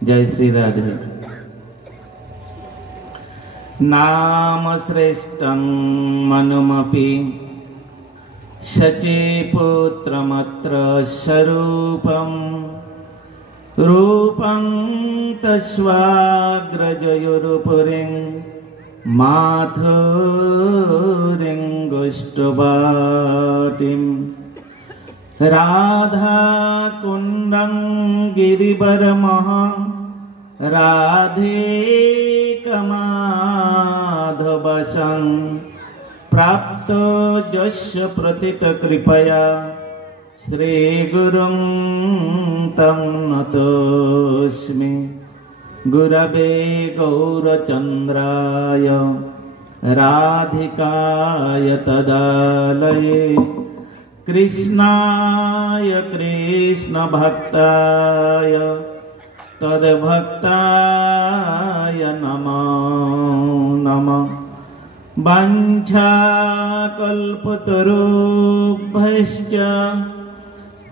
जय श्री राधे। नाम श्रेष्ठं मनुमपि शचीपुत्रमत्र स्वरूपं रूपं तस्वाग्रजयोरुपुरीं माथुरीं गुष्टवाटिं राधाकुण्डं गिरिवरमहं राधेकमाधवसं प्राप्तो यस्य प्रतितकृपया श्रीगुरुं तं नतोऽस्मि। गुरवे गौरचन्द्राय राधिकाय तदालये कृष्णाय कृष्णभक्ताय तद्भक्ताय नमो नमः। वाञ्छाकल्पतरुभ्यश्च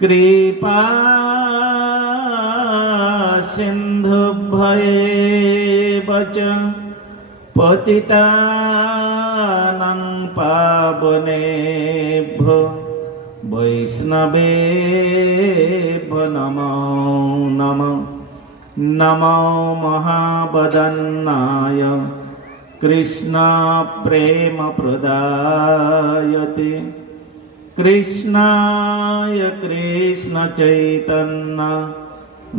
कृपा सिन्धुभ्येव च पतितानां पावनेभ्यो वैष्णवेभ्यो नमो नमः। नमो महावदन्नाय कृष्ण प्रेम प्रदायते कृष्णाय कृष्ण चैतन्य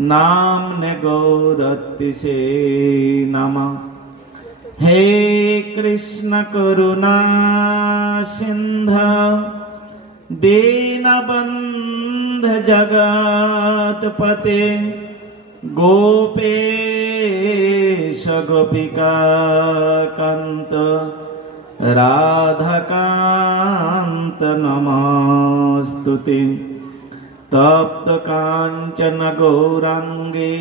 नाम्ने गौरतिसे नमः। हे कृष्ण करुणा सिन्धु दीनबन्धु जगत्पते गोपेश गोपिकान्त राधाकान्त नमोस्तुते। तप्त कांचन गौरांगे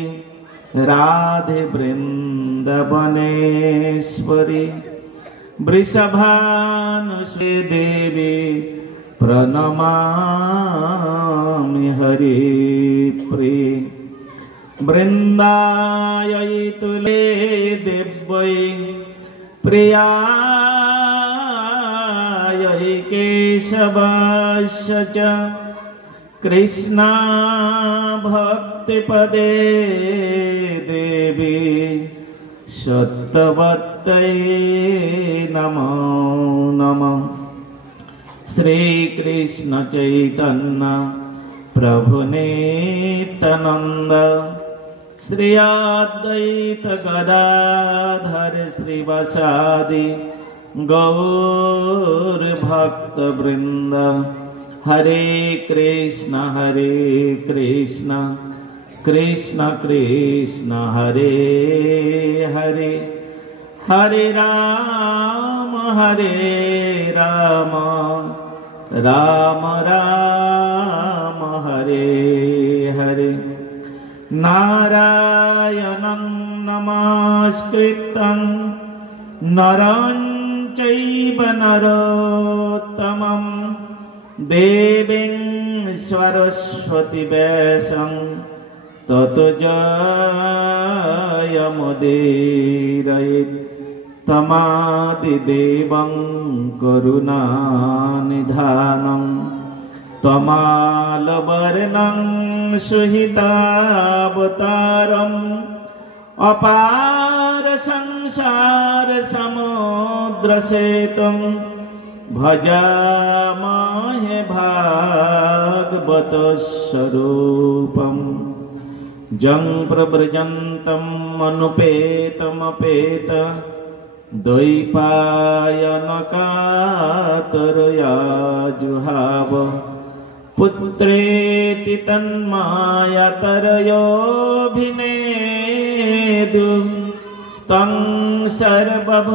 राधे वृंदावनेश्वरी वृषभानुसुते देवी प्रणमामि हरिप्रिये। वृंदायै तुले देव्यै प्रियायै केशवस्य च कृष्णा भक्तिपदे देवी सत्यवत्यै नमो नमः। श्री कृष्ण चैतन्य प्रभु नित्यानंद श्री अद्वैत गदाधर श्रीवासादि गौर भक्त वृंद। हरे कृष्ण कृष्ण कृष्ण हरे हरे हरे राम राम राम हरे हरे। नारायणं नमस्कृतं नरं चैव नरोत्तमं देवीं सरस्वती व्यासं ततो जयमुदीरयेत्। तमादिदेवं करुणानिधानं त्वमालवर्णं सुहितावतारम् अपार संसार समुद्रसेतुं भजामहे भागवत स्वरूपम्। जं प्रव्रजन्तं अनुपेतमपेत द्वैपायनकातरया जुहाव पुत्रेति तन्मायतरयोऽभिनेदु स्तं सर्वभूतहृदयं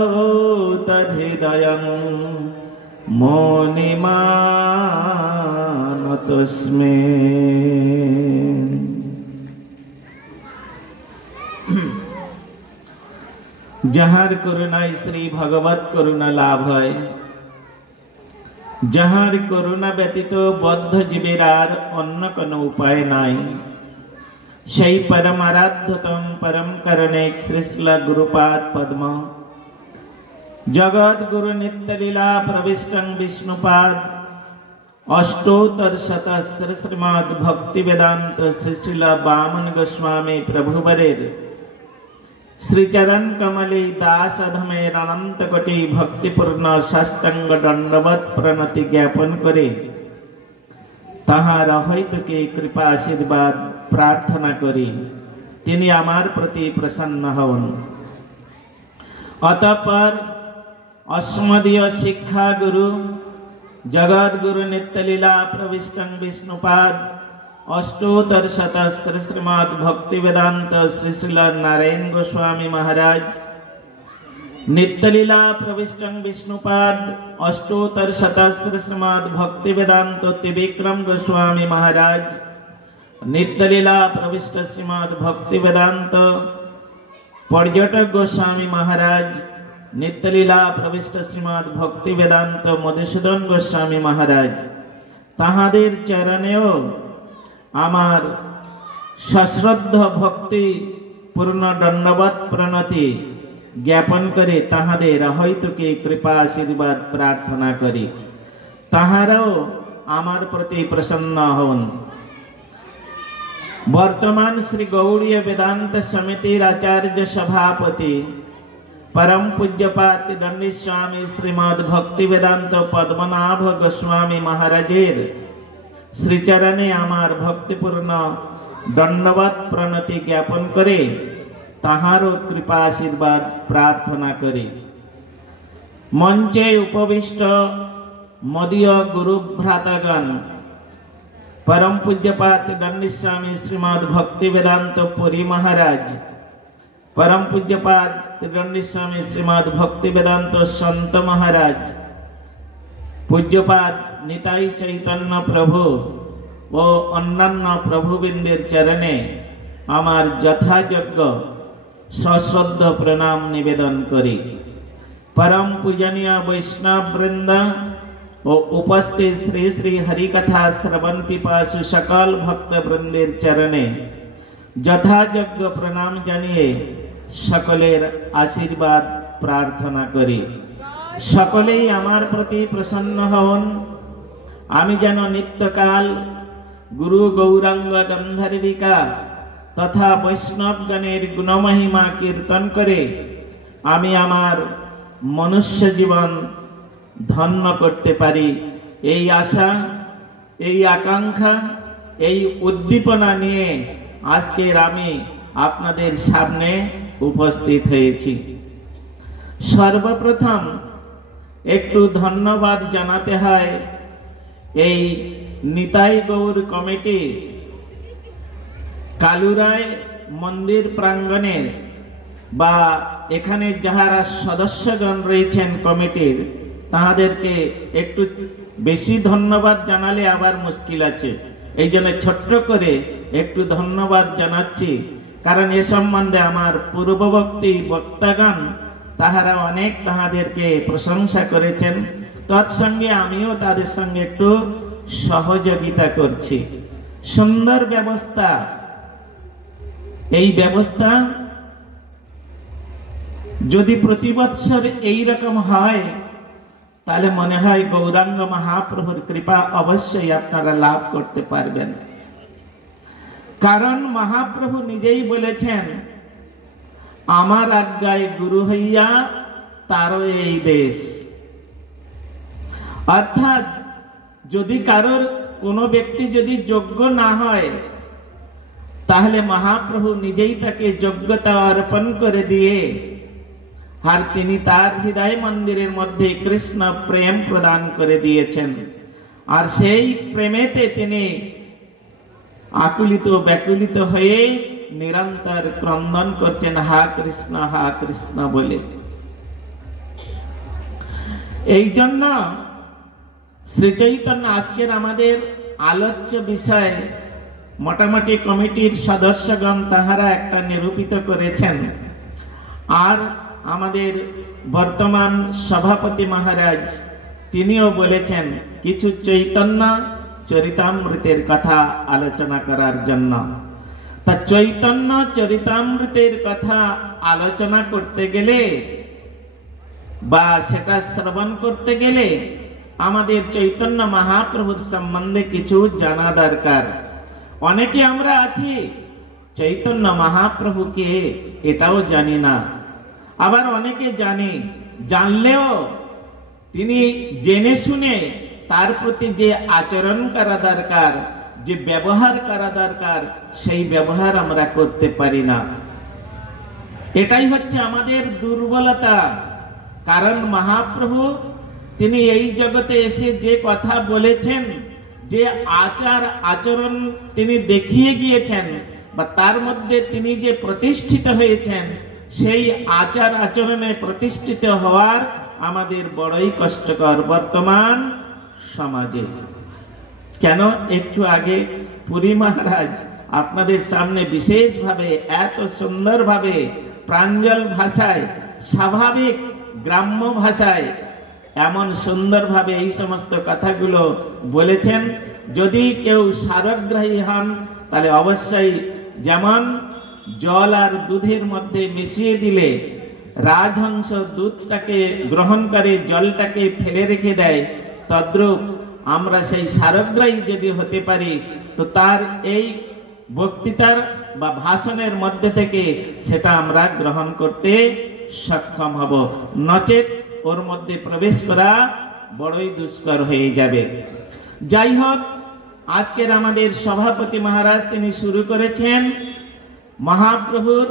मुनिमानतोऽस्मि। যাহার করুণায় শ্রী ভগবত করুণা লাভ হয়, যাহার করুণা ব্যতীত বদ্ধ জীবের আর অন্য কোনো উপায় নাই, সেই परमाराध्यतम परम करणेक श्रीश्रील गुरुपाद पद्म जगत गुरु नित्य लीला प्रविष्टं विष्णुपाद अष्टोत्तर शतस्त्र श्रीमद भक्ति वेदांत श्रीश्रील वामन गोस्वामी प्रभुवरेर श्रीचरण कमले दास अधमेर अनंत कोटि भक्तिपूर्ण साष्टांग दंडवत प्रणति ज्ञापन करे ताहार हयतुके कृपा आशीर्वाद प्रार्थना करी तिनि आमार प्रति प्रसन्न हन। अतःपर अस्मदीय शिक्षा गुरु जगत गुरु नित्य लीला प्रविष्टं विष्णुपाद अष्टोत्तर शतस्त्र श्रीमद भक्ति वेदांत श्री श्रील नारायण गोस्वामी महाराज नित्य लीला प्रविष्टं विष्णुपाद अष्टोत्तर शतस्त्र श्रीमद भक्ति वेदांत त्रिविक्रम गोस्वामी महाराज नित्य लीला प्रविष्ट श्रीमद भक्ति वेदांत पर्यटक गोस्वामी महाराज नित्य लीला प्रविष्ट श्रीमद भक्ति वेदांत मधुसूदन गोस्वामी महाराज ताहादेर चरणेओ आमार सश्रद्ध भक्ति पूर्ण दंडवत प्रणति ज्ञापन करे ताहादेर हयतुके कृपा आशीर्वाद प्रार्थना करी ताहाराओ आमार प्रति प्रसन्न हन। वर्तमान श्री गौड़ीय वेदांत समिति आचार्य सभापति परम पूज्यपाद दंडी स्वामी श्रीमद भक्ति वेदांत पद्मनाभ गोस्वामी महाराजेर श्रीचरणे आमार भक्तिपूर्ण दंडवत प्रणति ज्ञापन करे ताहारो कृपा आशीर्वाद प्रार्थना करे। मंचे उपविष्ट मदीय गुरु भ्रातागण परम पूज्यपाद दंडी स्वामी श्रीमद भक्ति वेदांत पुरी महाराज परम पूज्यपाद दंडी स्वामी श्रीमद भक्ति वेदांत संत महाराज पूज्यपाद निताई चैतन्य प्रभु व अन्यान्य प्रभुबिंदेर चरणे आमार यथायोग्य सश्रद्ध प्रणाम निवेदन करी। परम पूजनीय वैष्णव वृंद व उपस्थित श्री श्री हरिकथा श्रवण पिपासु सकल भक्त वृंदेर चरणे यथायोग्य प्रणाम जानिए सकलेर आशीर्वाद प्रार्थना करी। सकलेई आमार प्रति प्रसन्न हन आमी जेन नित्यकाल गुरु गौरांग गंधर्विका तथा वैष्णवगणेर गुणमहिमा कीर्तन करे आमी आमार मनुष्य जीवन धन्य करते पारी এই आशा এই आकांक्षा এই उद्दीपना নিয়ে আজকের আমি আপনাদের সামনে উপস্থিত হয়েছি। সর্বপ্রথম একটু ধন্যবাদ জানাতে হয় এই নিতাই গৌর কমিটি কালুরায় মন্দির প্রাঙ্গণের বা এখানে যারা সদস্যগণ রয়েছেন কমিটির তাদেরকে একটু বেশি ধন্যবাদ জানালে আবার মুশকিল আছে, এই জন্য ছোট্ট করে একটু ধন্যবাদ জানাচ্ছি। কারণ এ সম্বন্ধে আমার পূর্ববর্তী বক্তাগণ তাহারা অনেক তাহাদেরকে প্রশংসা করেছেন, তৎসঙ্গে আমিও তাদের সঙ্গে একটু সহযোগিতা করছি। সুন্দর ব্যবস্থা, এই ব্যবস্থা যদি প্রতি বৎসর এই রকম হয় তাহলে মনে হয় গৌরাঙ্গ মহাপ্রভুর কৃপা অবশ্যই আপনারা লাভ করতে পারবেন। কারণ মহাপ্রভু নিজেই বলেছেন আমার আজ্ঞায় গুরু হইয়া তারও এই দেশ। অর্থাৎ যদি কারোর কোনো ব্যক্তি যদি যোগ্য না হয় তাহলে মহাপ্রভু নিজেই তাকে যোগ্যতা অর্পণ করে দিয়ে আর তিনি তার হৃদয় মন্দিরের মধ্যে কৃষ্ণ প্রেম প্রদান করে দিয়েছেন। আর সেই প্রেমেতে তিনি আকুলিত ব্যাকুলিত হয়ে নিরন্তর ক্রন্দন করছেন হা কৃষ্ণ বলে। এই জন্য শ্রী চৈতন্য আজকের আমাদের আলোচ্য বিষয় মোটামুটি কমিটির সদস্যগণ তাহারা একটা নিরূপিত করেছেন। আর আমাদের বর্তমান সভাপতি মহারাজ তিনিও বলেছেন কিছু চৈতন্য চরিতামৃতের কথা আলোচনা করার জন্য। তা চৈতন্য চরিতামৃতের কথা আলোচনা করতে গেলে বা সেটা শ্রবণ করতে গেলে আমাদের চৈতন্য মহাপ্রভুর সম্বন্ধে কিছু জানা দরকার। অনেকে আমরা আছি চৈতন্য মহাপ্রভুকে এটাও জানি না, আবার অনেকে জানি, জানলেও তিনি জেনে শুনে তার প্রতি যে আচরণ করা দরকার, যে ব্যবহার করা দরকার, সেই ব্যবহার আমরা করতে পারি না। এটাই হচ্ছে আমাদের দুর্বলতা। কারণ মহাপ্রভু তিনি এই জগতে এসে যে কথা বলেছেন, যে আচার আচরণ তিনি দেখিয়ে গিয়েছেন, বা তার মধ্যে তিনি যে প্রতিষ্ঠিত হয়েছেন, সেই আচার আচরণে প্রতিষ্ঠিত হওয়ার আমাদের বড়ই কষ্টকর বর্তমান সমাজে। কেন? একটু আগে পুরী মহারাজ আপনাদের সামনে বিশেষভাবে এত সুন্দরভাবে প্রাঞ্জল ভাষায়, স্বাভাবিক গ্রাম্য ভাষায় এমন সুন্দরভাবে এই সমস্ত কথাগুলো বলেছেন। যদি কেউ সারগ্রাহী হন তাহলে অবশ্যই, যেমন জল আর দুধের মধ্যে মিশিয়ে দিলে রাজহংস দুধটাকে গ্রহণ করে জলটাকে ফেলে রেখে দেয়, তদ্রূপ আমরা সেই সারগ্রাহী যদি হতে পারি, তো তার এই বক্তৃতার বা ভাষণের মধ্যে থেকে সেটা আমরা গ্রহণ করতে সক্ষম হব, নচেত ওর মধ্যে প্রবেশ করা বড়ই দুষ্কর হয়ে যাবে। যাই হোক, আজকের আমাদের সভাপতি মহারাজ তিনি শুরু করেছেন মহাপ্রভুর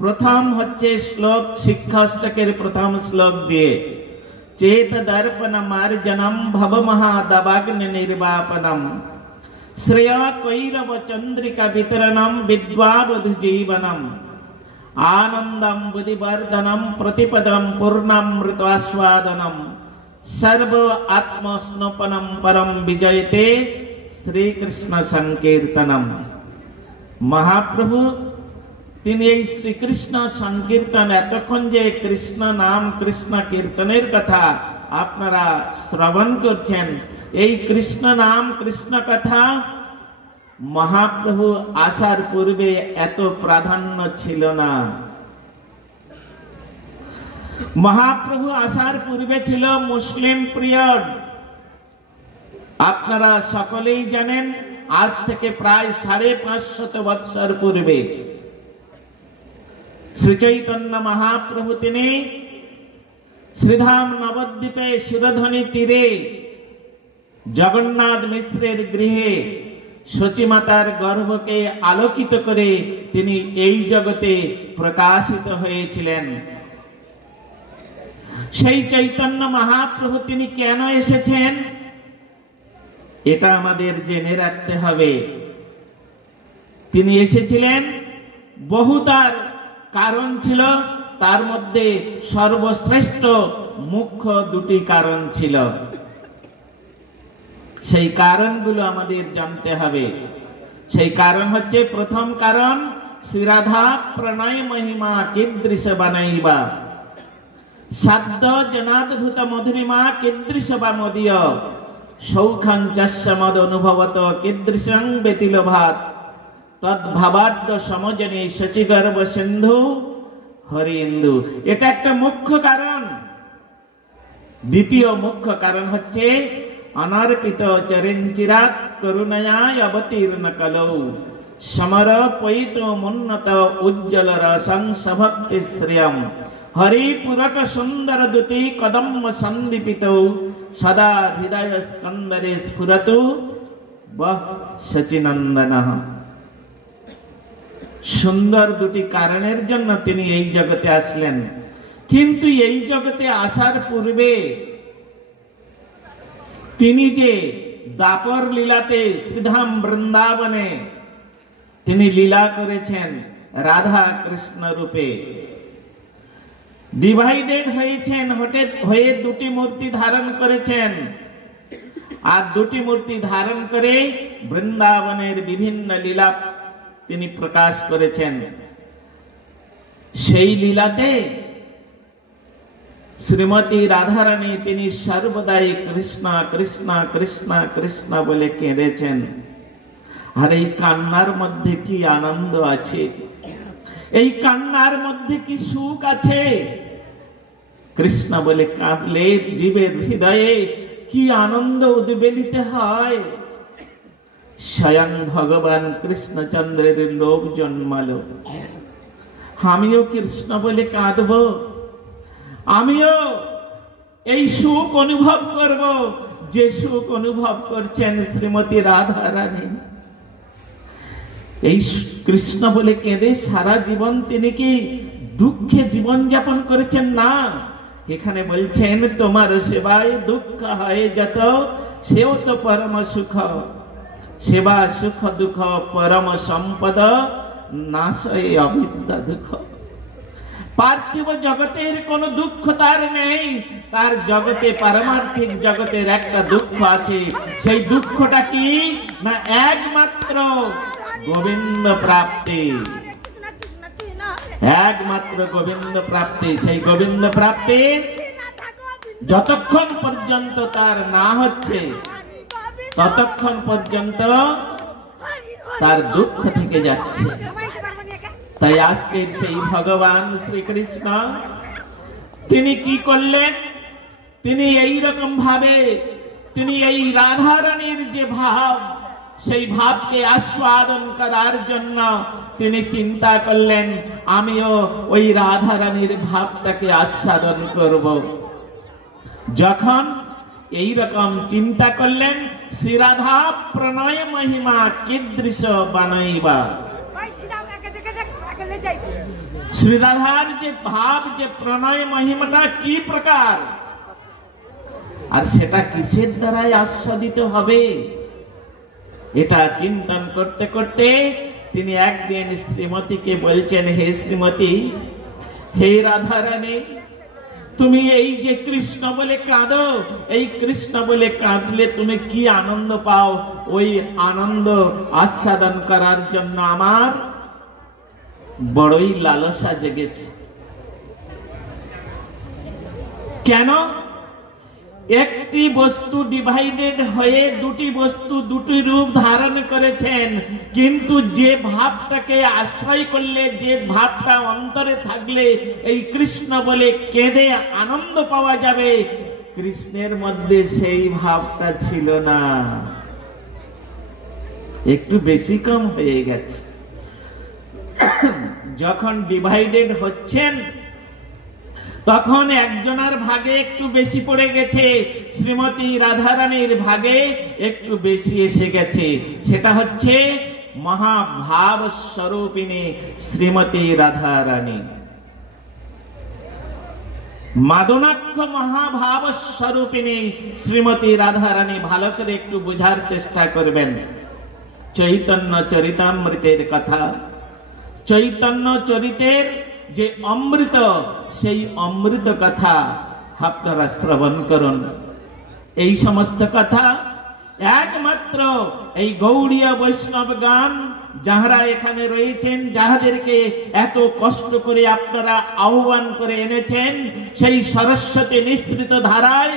প্রথম হচ্ছে শ্লোক, শিক্ষাষ্টকের প্রথম শ্লোক দিয়ে, চেত দর্পণ মার্জনম ভব মহাদবাগ্নি নির্বাপনম শ্রেয় কৈরব চন্দ্রিকা বিতরণম বিদ্বাবধু জীবনম आनंदम बुद्धिवर्धनम प्रतिपदम पूर्णामृतास्वादनम सर्व आत्मस्नोपनम परम विजयते श्री कृष्ण संकीर्तनम। महाप्रभु তিনি এই শ্রীকৃষ্ণ সংকীর্তন, এতক্ষণ যে কৃষ্ণ নাম কৃষ্ণ কীর্তনের কথা আপনারা শ্রবণ করছেন, এই কৃষ্ণ নাম কৃষ্ণ কথা মহাপ্রভু আসার পূর্বে এত প্রাধান্য ছিল না। মহাপ্রভু আসার পূর্বে ছিল মুসলিম পিরিয়ড। আপনারা সকলেই জানেন, আজ থেকে প্রায় 550 বৎসর পূর্বে শ্রী চৈতন্য মহাপ্রভু তিনি শ্রীধাম নবদ্বীপে সুরধনী তীরে জগন্নাথ মিশ্রের গৃহে সচিমাতার গর্ভকে আলোকিত করে তিনি এই জগতে প্রকাশিত হয়েছিলেন। সেই চৈতন্য মহাপ্রভু তিনি কেন এসেছেন এটা আমাদের জেনে রাখতে হবে। তিনি এসেছিলেন, বহুতার কারণ ছিল, তার মধ্যে সর্বশ্রেষ্ঠ মুখ্য দুটি কারণ ছিল। সেই কারণগুলো আমাদের জানতে হবে। সেই কারণ হচ্ছে, প্রথম কারণ শ্রী রাধা প্রণয় মহিমা কীদৃশ বানাইবা, সাধ্য জনাদ্ভুত মধুরিমা কীদৃশ বা মদীয়, সৌখং যস্য মদ অনুভবত কীদৃশং ব্যতিলোভাত, তদ্ভাবাদ্য সমজনে শচিগর্ভ সিন্ধু হরিন্দু। এটা একটা মুখ্য কারণ। দ্বিতীয় মুখ্য কারণ হচ্ছে অনর্পিত চরিঞ্চিরাত করুণায় অবতীর্ণ কলৌ সমর পৈত মুন্নত উজ্জ্বল রসং সভক্তি শ্রিয়ম হরিপুরট সুন্দর দুতি কদম্ব সন্দীপিত সদা হৃদয় স্কন্দরে স্ফুরতু বহ সচিনন্দনঃ। সুন্দর দুটি কারণের জন্য তিনি এই জগতে আসলেন। কিন্তু এই জগতে আসার পূর্বে তিনি যে দাপর লীলাতে শ্রীধাম বৃন্দাবনে তিনি লীলা করেছেন রাধা কৃষ্ণ রূপে, ডিভাইডেড হয়েছেন, হয়ে দুটি মূর্তি ধারণ করেছেন, আর দুটি মূর্তি ধারণ করে বৃন্দাবনের বিভিন্ন লীলা তিনি প্রকাশ করেছেন। সেই লীলাতে শ্রীমতী রাধারানী তিনি সর্বদাই কৃষ্ণ কৃষ্ণ কৃষ্ণ কৃষ্ণ বলে কেঁদেছেন। আর এই কান্নার মধ্যে কি আনন্দ আছে, এই কান্নার মধ্যে কি সুখ আছে। কৃষ্ণ বলে কাঁদলে জীবের হৃদয়ে কি আনন্দ উদ্বেলিত হয়। স্বয়ং ভগবান কৃষ্ণচন্দ্রের লোভ জন্মালো। আমিও কৃষ্ণ বলে কাঁদব, আমিও এই সুখ অনুভব করব যে সুখ অনুভব করছেন শ্রীমতী রাধা রানী। এই কৃষ্ণ বলে কেঁদে সারা জীবন তিনি কি দুঃখে জীবন যাপন করেছেন? না, এখানে বলছেন তোমার সেবায় দুঃখ হয় যত, সেও তো পরম সুখ। সেবা সুখ দুঃখ পরম সম্পদ, নাশয় অবিদ্যা দুঃখ। পার্থিব জগতের কোন দুঃখ তার নেই, তার জগতে পারমার্থিক জগতের একটা দুঃখ আছে। সেই দুঃখটা কি না, একমাত্র গোবিন্দ প্রাপ্তি, একমাত্র গোবিন্দ প্রাপ্তি। সেই গোবিন্দ প্রাপ্তি যতক্ষণ পর্যন্ত তার না হচ্ছে ততক্ষণ পর্যন্ত তার দুঃখ থেকে যাচ্ছে। তাই আজকের সেই ভগবান শ্রীকৃষ্ণ তিনি কি করলেন, তিনি এই রকম ভাবে তিনি এই রাধা রানীর যে ভাব, সেই ভাবকে আস্বাদন করার জন্য তিনি চিন্তা করলেন আমিও ওই রাধা রানীর ভাবটাকে আস্বাদন করব। যখন এই রকম চিন্তা করলেন, শ্রী রাধা প্রণয় মহিমা কীদৃশ বানাইবা। শ্রী রাধার যে ভাব, যে প্রণয় মহিমাটা কি প্রকার, আর সেটা কিসের দ্বারাই আস্বাদিত হবে, এটা চিন্তন করতে করতে তিনি একদিন শ্রীমতীকে বলছেন, হে শ্রীমতী, হে রাধা রানী, তুমি এই যে কৃষ্ণ বলে কাঁদো, এই কৃষ্ণ বলে কাঁদলে তুমি কি আনন্দ পাও, ওই আনন্দ আস্বাদন করার জন্য আমার বড়ই লালসা জেগেছে। কেন? একটি বস্তু ডিভাইডেড হয়ে দুটি বস্তু দুটি রূপ ধারণ করেছেন, কিন্তু যে ভাবটাকে আশ্রয় করলে, যে ভাবটা অন্তরে থাকলে এই কৃষ্ণ বলে কেঁদে আনন্দ পাওয়া যাবে, কৃষ্ণের মধ্যে সেই ভাবটা ছিল না, একটু বেশি কম হয়ে গেছে। যখন ডিভাইডেড হচ্ছেন তখন একজনের ভাগে একটু বেশি পড়ে গেছে, শ্রীমতী রাধারানীর ভাগে একটু বেশি এসে গেছে। সেটা হচ্ছে মহাভাব স্বরূপিণী শ্রীমতী রাধারানী। মাদনাক্ষ মহাভাব স্বরূপিণী শ্রীমতী রাধারানী। ভালো করে একটু বোঝার চেষ্টা করবেন। চৈতন্য চরিতামৃতের কথা, চৈতন্য চরিতের যে অমৃত, সেই অমৃত কথা আপনারা শ্রবণ করুন। এই সমস্ত কথা একমাত্র এই গৌড়ীয় বৈষ্ণব গান যাহারা এখানে রয়েছেন, যাহাদেরকে এত কষ্ট করে আপনারা আহ্বান করে এনেছেন, সেই সরস্বতী নিঃসৃত ধারায়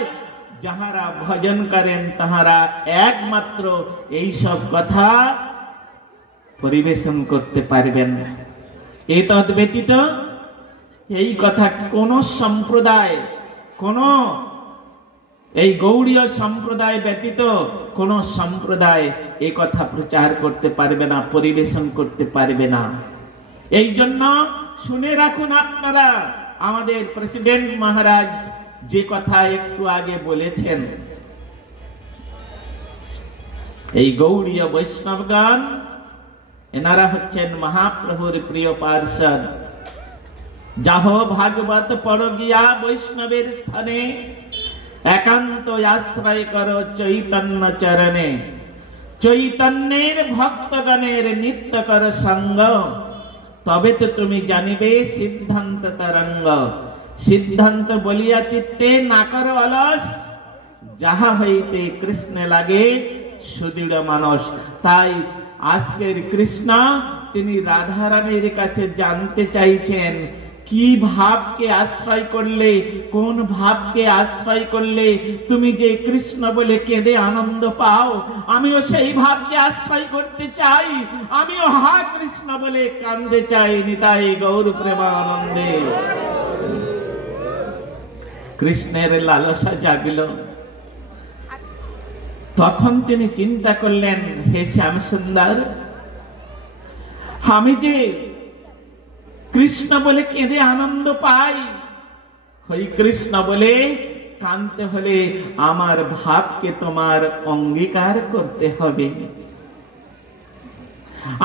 যাহারা ভজন করেন, তাহারা একমাত্র এই সব কথা পরিবেশন করতে পারবেন। এতদ ব্যতীত এই কথা কোন সম্প্রদায়, কোন এই গৌড়ীয় সম্প্রদায় ব্যতীত কোন সম্প্রদায় এই কথা প্রচার করতে পারবে না, পরিবেশন করতে পারবে না। এই জন্য শুনে রাখুন আপনারা, আমাদের প্রেসিডেন্ট মহারাজ যে কথা একটু আগে বলেছেন, এই গৌড়ীয় বৈষ্ণবগণ এনারা হচ্ছেন মহাপ্রভুর প্রিয় পার্ষদ। যাহ ভাগবত পড় গিয়া বৈষ্ণবের স্থানে, একান্ত আশ্রয় করো চৈতন্য চরণে। চৈতন্যের ভক্তগণের নিত্য কর সঙ্গ, তবে তো তুমি জানিবে সিদ্ধান্ত তরঙ্গ। সিদ্ধান্ত বলিয়া চিত্তে না করো অলস, যাহা হইতে কৃষ্ণ লাগে সুদৃঢ় মানস। তাই আজকের কৃষ্ণ তিনি রাধারানীর কাছে জানতে চাইছেন, কি ভাবকে আশ্রয় করলে, কোন ভাবকে আশ্রয় করলে তুমি যে কৃষ্ণ বলে কেঁদে আনন্দ পাও, আমিও সেই ভাবকে আশ্রয় করতে চাই, আমিও হা কৃষ্ণ বলে কাঁদতে চাই। নিতাই গৌর প্রেমানন্দে। কৃষ্ণের লালসা জাগল। তখন তিনি চিন্তা করলেন, হে শ্যাম সুন্দর, আমি যে কৃষ্ণ বলে কেঁদে আনন্দ পাই, ওই কৃষ্ণ বলে কাঁদতে হলে আমার ভাবকে তোমার অঙ্গীকার করতে হবে।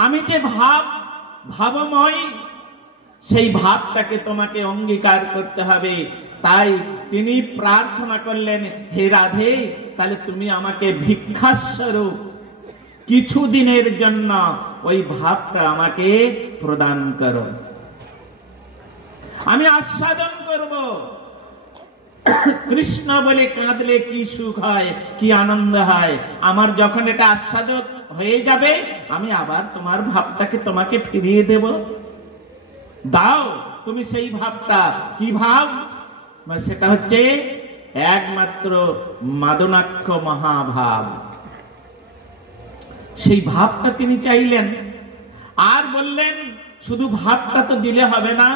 আমি যে ভাবময়, সেই ভাবটাকে তোমাকে অঙ্গীকার করতে হবে। তাই তিনি প্রার্থনা করলেন, হে রাধে, তাহলে তুমি আমাকে ভিক্ষাস্বরূপ কিছুদিনের জন্য ওই ভাবটা আমাকে প্রদান করো, আমি আস্বাদন করব। কৃষ্ণ বলে কাঁদলে কি সুখ হয়, কি আনন্দ হয়। আমার যখন এটা আস্বাদন হয়ে যাবে, আমি আবার তোমার ভাবটাকে তোমাকে ফিরিয়ে দেব। দাও তুমি সেই ভাবটা। কি ভাব? সেটা হচ্ছে একমাত্র মাদনাক্ষ মহাভাব। সেই ভাবটা তিনি চাইলেন। আর বললেন, শুধু ভাবটা তো দিলে হবে না,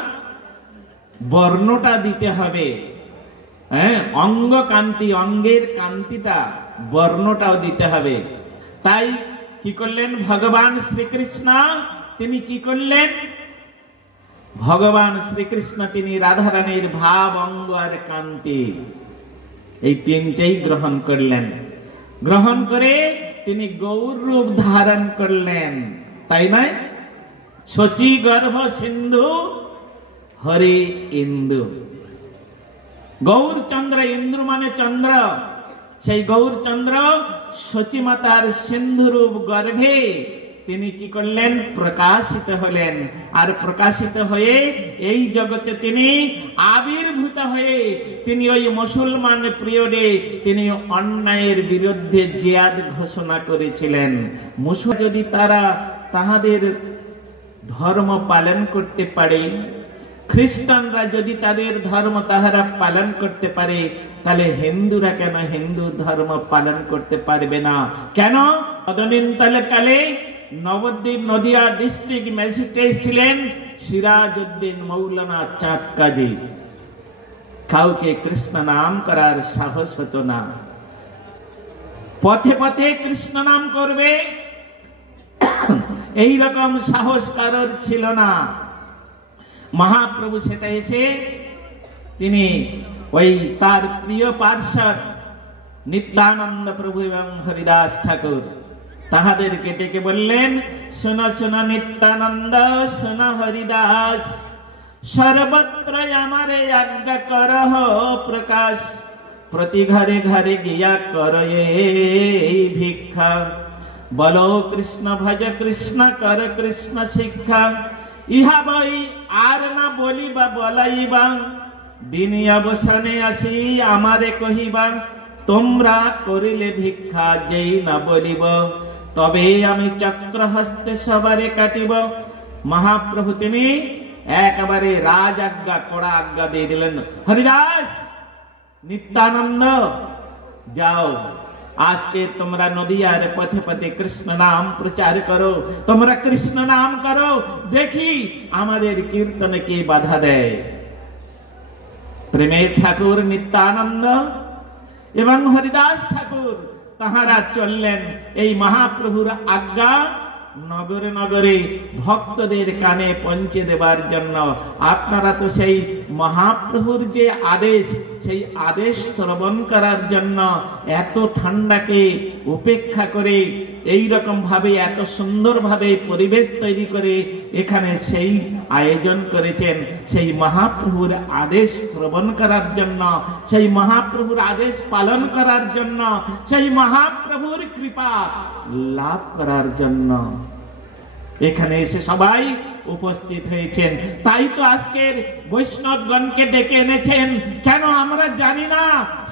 বর্ণটা দিতে হবে। অঙ্গ কান্তি, অঙ্গের কান্তিটা, বর্ণটাও দিতে হবে। তাই কি করলেন ভগবান শ্রীকৃষ্ণ? তিনি কি করলেন? ভগবান শ্রীকৃষ্ণ তিনি রাধারানীর ভাব, অঙ্গ আর কান্তি, এই তিনটেই গ্রহণ করলেন। গ্রহণ করে তিনি গৌর রূপ ধারণ করলেন, তাই নয়? শচী গর্ভ সিন্ধু হরি ইন্দু। গৌরচন্দ্র, ইন্দ্র মানে চন্দ্র, সেই গৌরচন্দ্র শচী মাতার সিন্ধু রূপ গর্ভে তিনি কি করলেন? প্রকাশিত হলেন। আর প্রকাশিত হয়ে এই জগতে তিনি আবির্ভূত হয়ে তিনি ওই মুসলমান পিরিয়ডে তিনি অন্যায়ের বিরুদ্ধে জিহাদ ঘোষণা করেছিলেন। মুসলমান যদি তারা তাহাদের ধর্ম পালন করতে পারে, খ্রিস্টানরা যদি তাদের ধর্ম তাহারা পালন করতে পারে, তাহলে হিন্দুরা কেন হিন্দু ধর্ম পালন করতে পারবে না? কেন? তদনীন্তন কালে নবদ্বীপ নদিয়া ডিস্ট্রিক্ট ম্যাজিস্ট্রেট ছিলেন সিরাজউদ্দিন মৌলানা চাঁদ কাজী। কাউকে কৃষ্ণ নাম করার সাহস হতো না। পথে পথে কৃষ্ণ নাম করবে এই রকম সাহস কারোর ছিল না। মহাপ্রভু সেটা এসে তিনি ওই তার প্রিয় পার্ষদ নিত্যানন্দ প্রভু এবং হরিদাস ঠাকুর তাহাদেরকে ডেকে বললেন, শোনো শোনো নিত্যানন্দ, শোনো হরিদাস, সর্বত্র আমারে আজ্ঞা করহ প্রকাশ, প্রতি ঘরে ঘরে গিয়া করো এই ভিক্ষা, বলো কৃষ্ণ ভজ কৃষ্ণ কর কৃষ্ণ শিক্ষা, ইহা বই আর না বলিবা বলাইবা, দিন অবসানে আসি আমারে কহিবা, তোমরা করিলে ভিক্ষা যেই না বলিব, তবে আমি চক্র হস্তে সবারে কাটিব। মহাপ্রভু তিনি একেবারে রাজ আজ্ঞা, কড়া আজ্ঞা দিয়ে দিলেন, হরিদাস, নিত্যানন্দ, যাও, আজকে তোমরা নদিয়ার পথে পথে কৃষ্ণ নাম প্রচার করো, তোমরা কৃষ্ণ নাম করো, দেখি আমাদের কীর্তনে কে বাধা দেয়। প্রেমের ঠাকুর নিত্যানন্দ এবং হরিদাস ঠাকুর তাহারা চললেন এই মহাপ্রভুর আজ্ঞা নগরে নগরে ভক্তদের কানে পৌঁছে দেবার জন্য। আপনারা তো সেই মহাপ্রভুর যে আদেশ, সেই আদেশ শ্রবণ করার জন্য এত ঠান্ডাকে উপেক্ষা করে এই রকম ভাবে এত সুন্দর ভাবে পরিবেশ তৈরি করে এখানে সেই আয়োজন করেছেন সেই মহাপ্রভুর আদেশ শ্রবণ করার জন্য, সেই মহাপ্রভুর আদেশ পালন করার জন্য, সেই মহাপ্রভুর কৃপা লাভ করার জন্য এখানে এসে সবাই উপস্থিত হয়েছেন। তাই তো আজকের বৈষ্ণবগণকে ডেকে এনেছেন। কেন? আমরা জানি না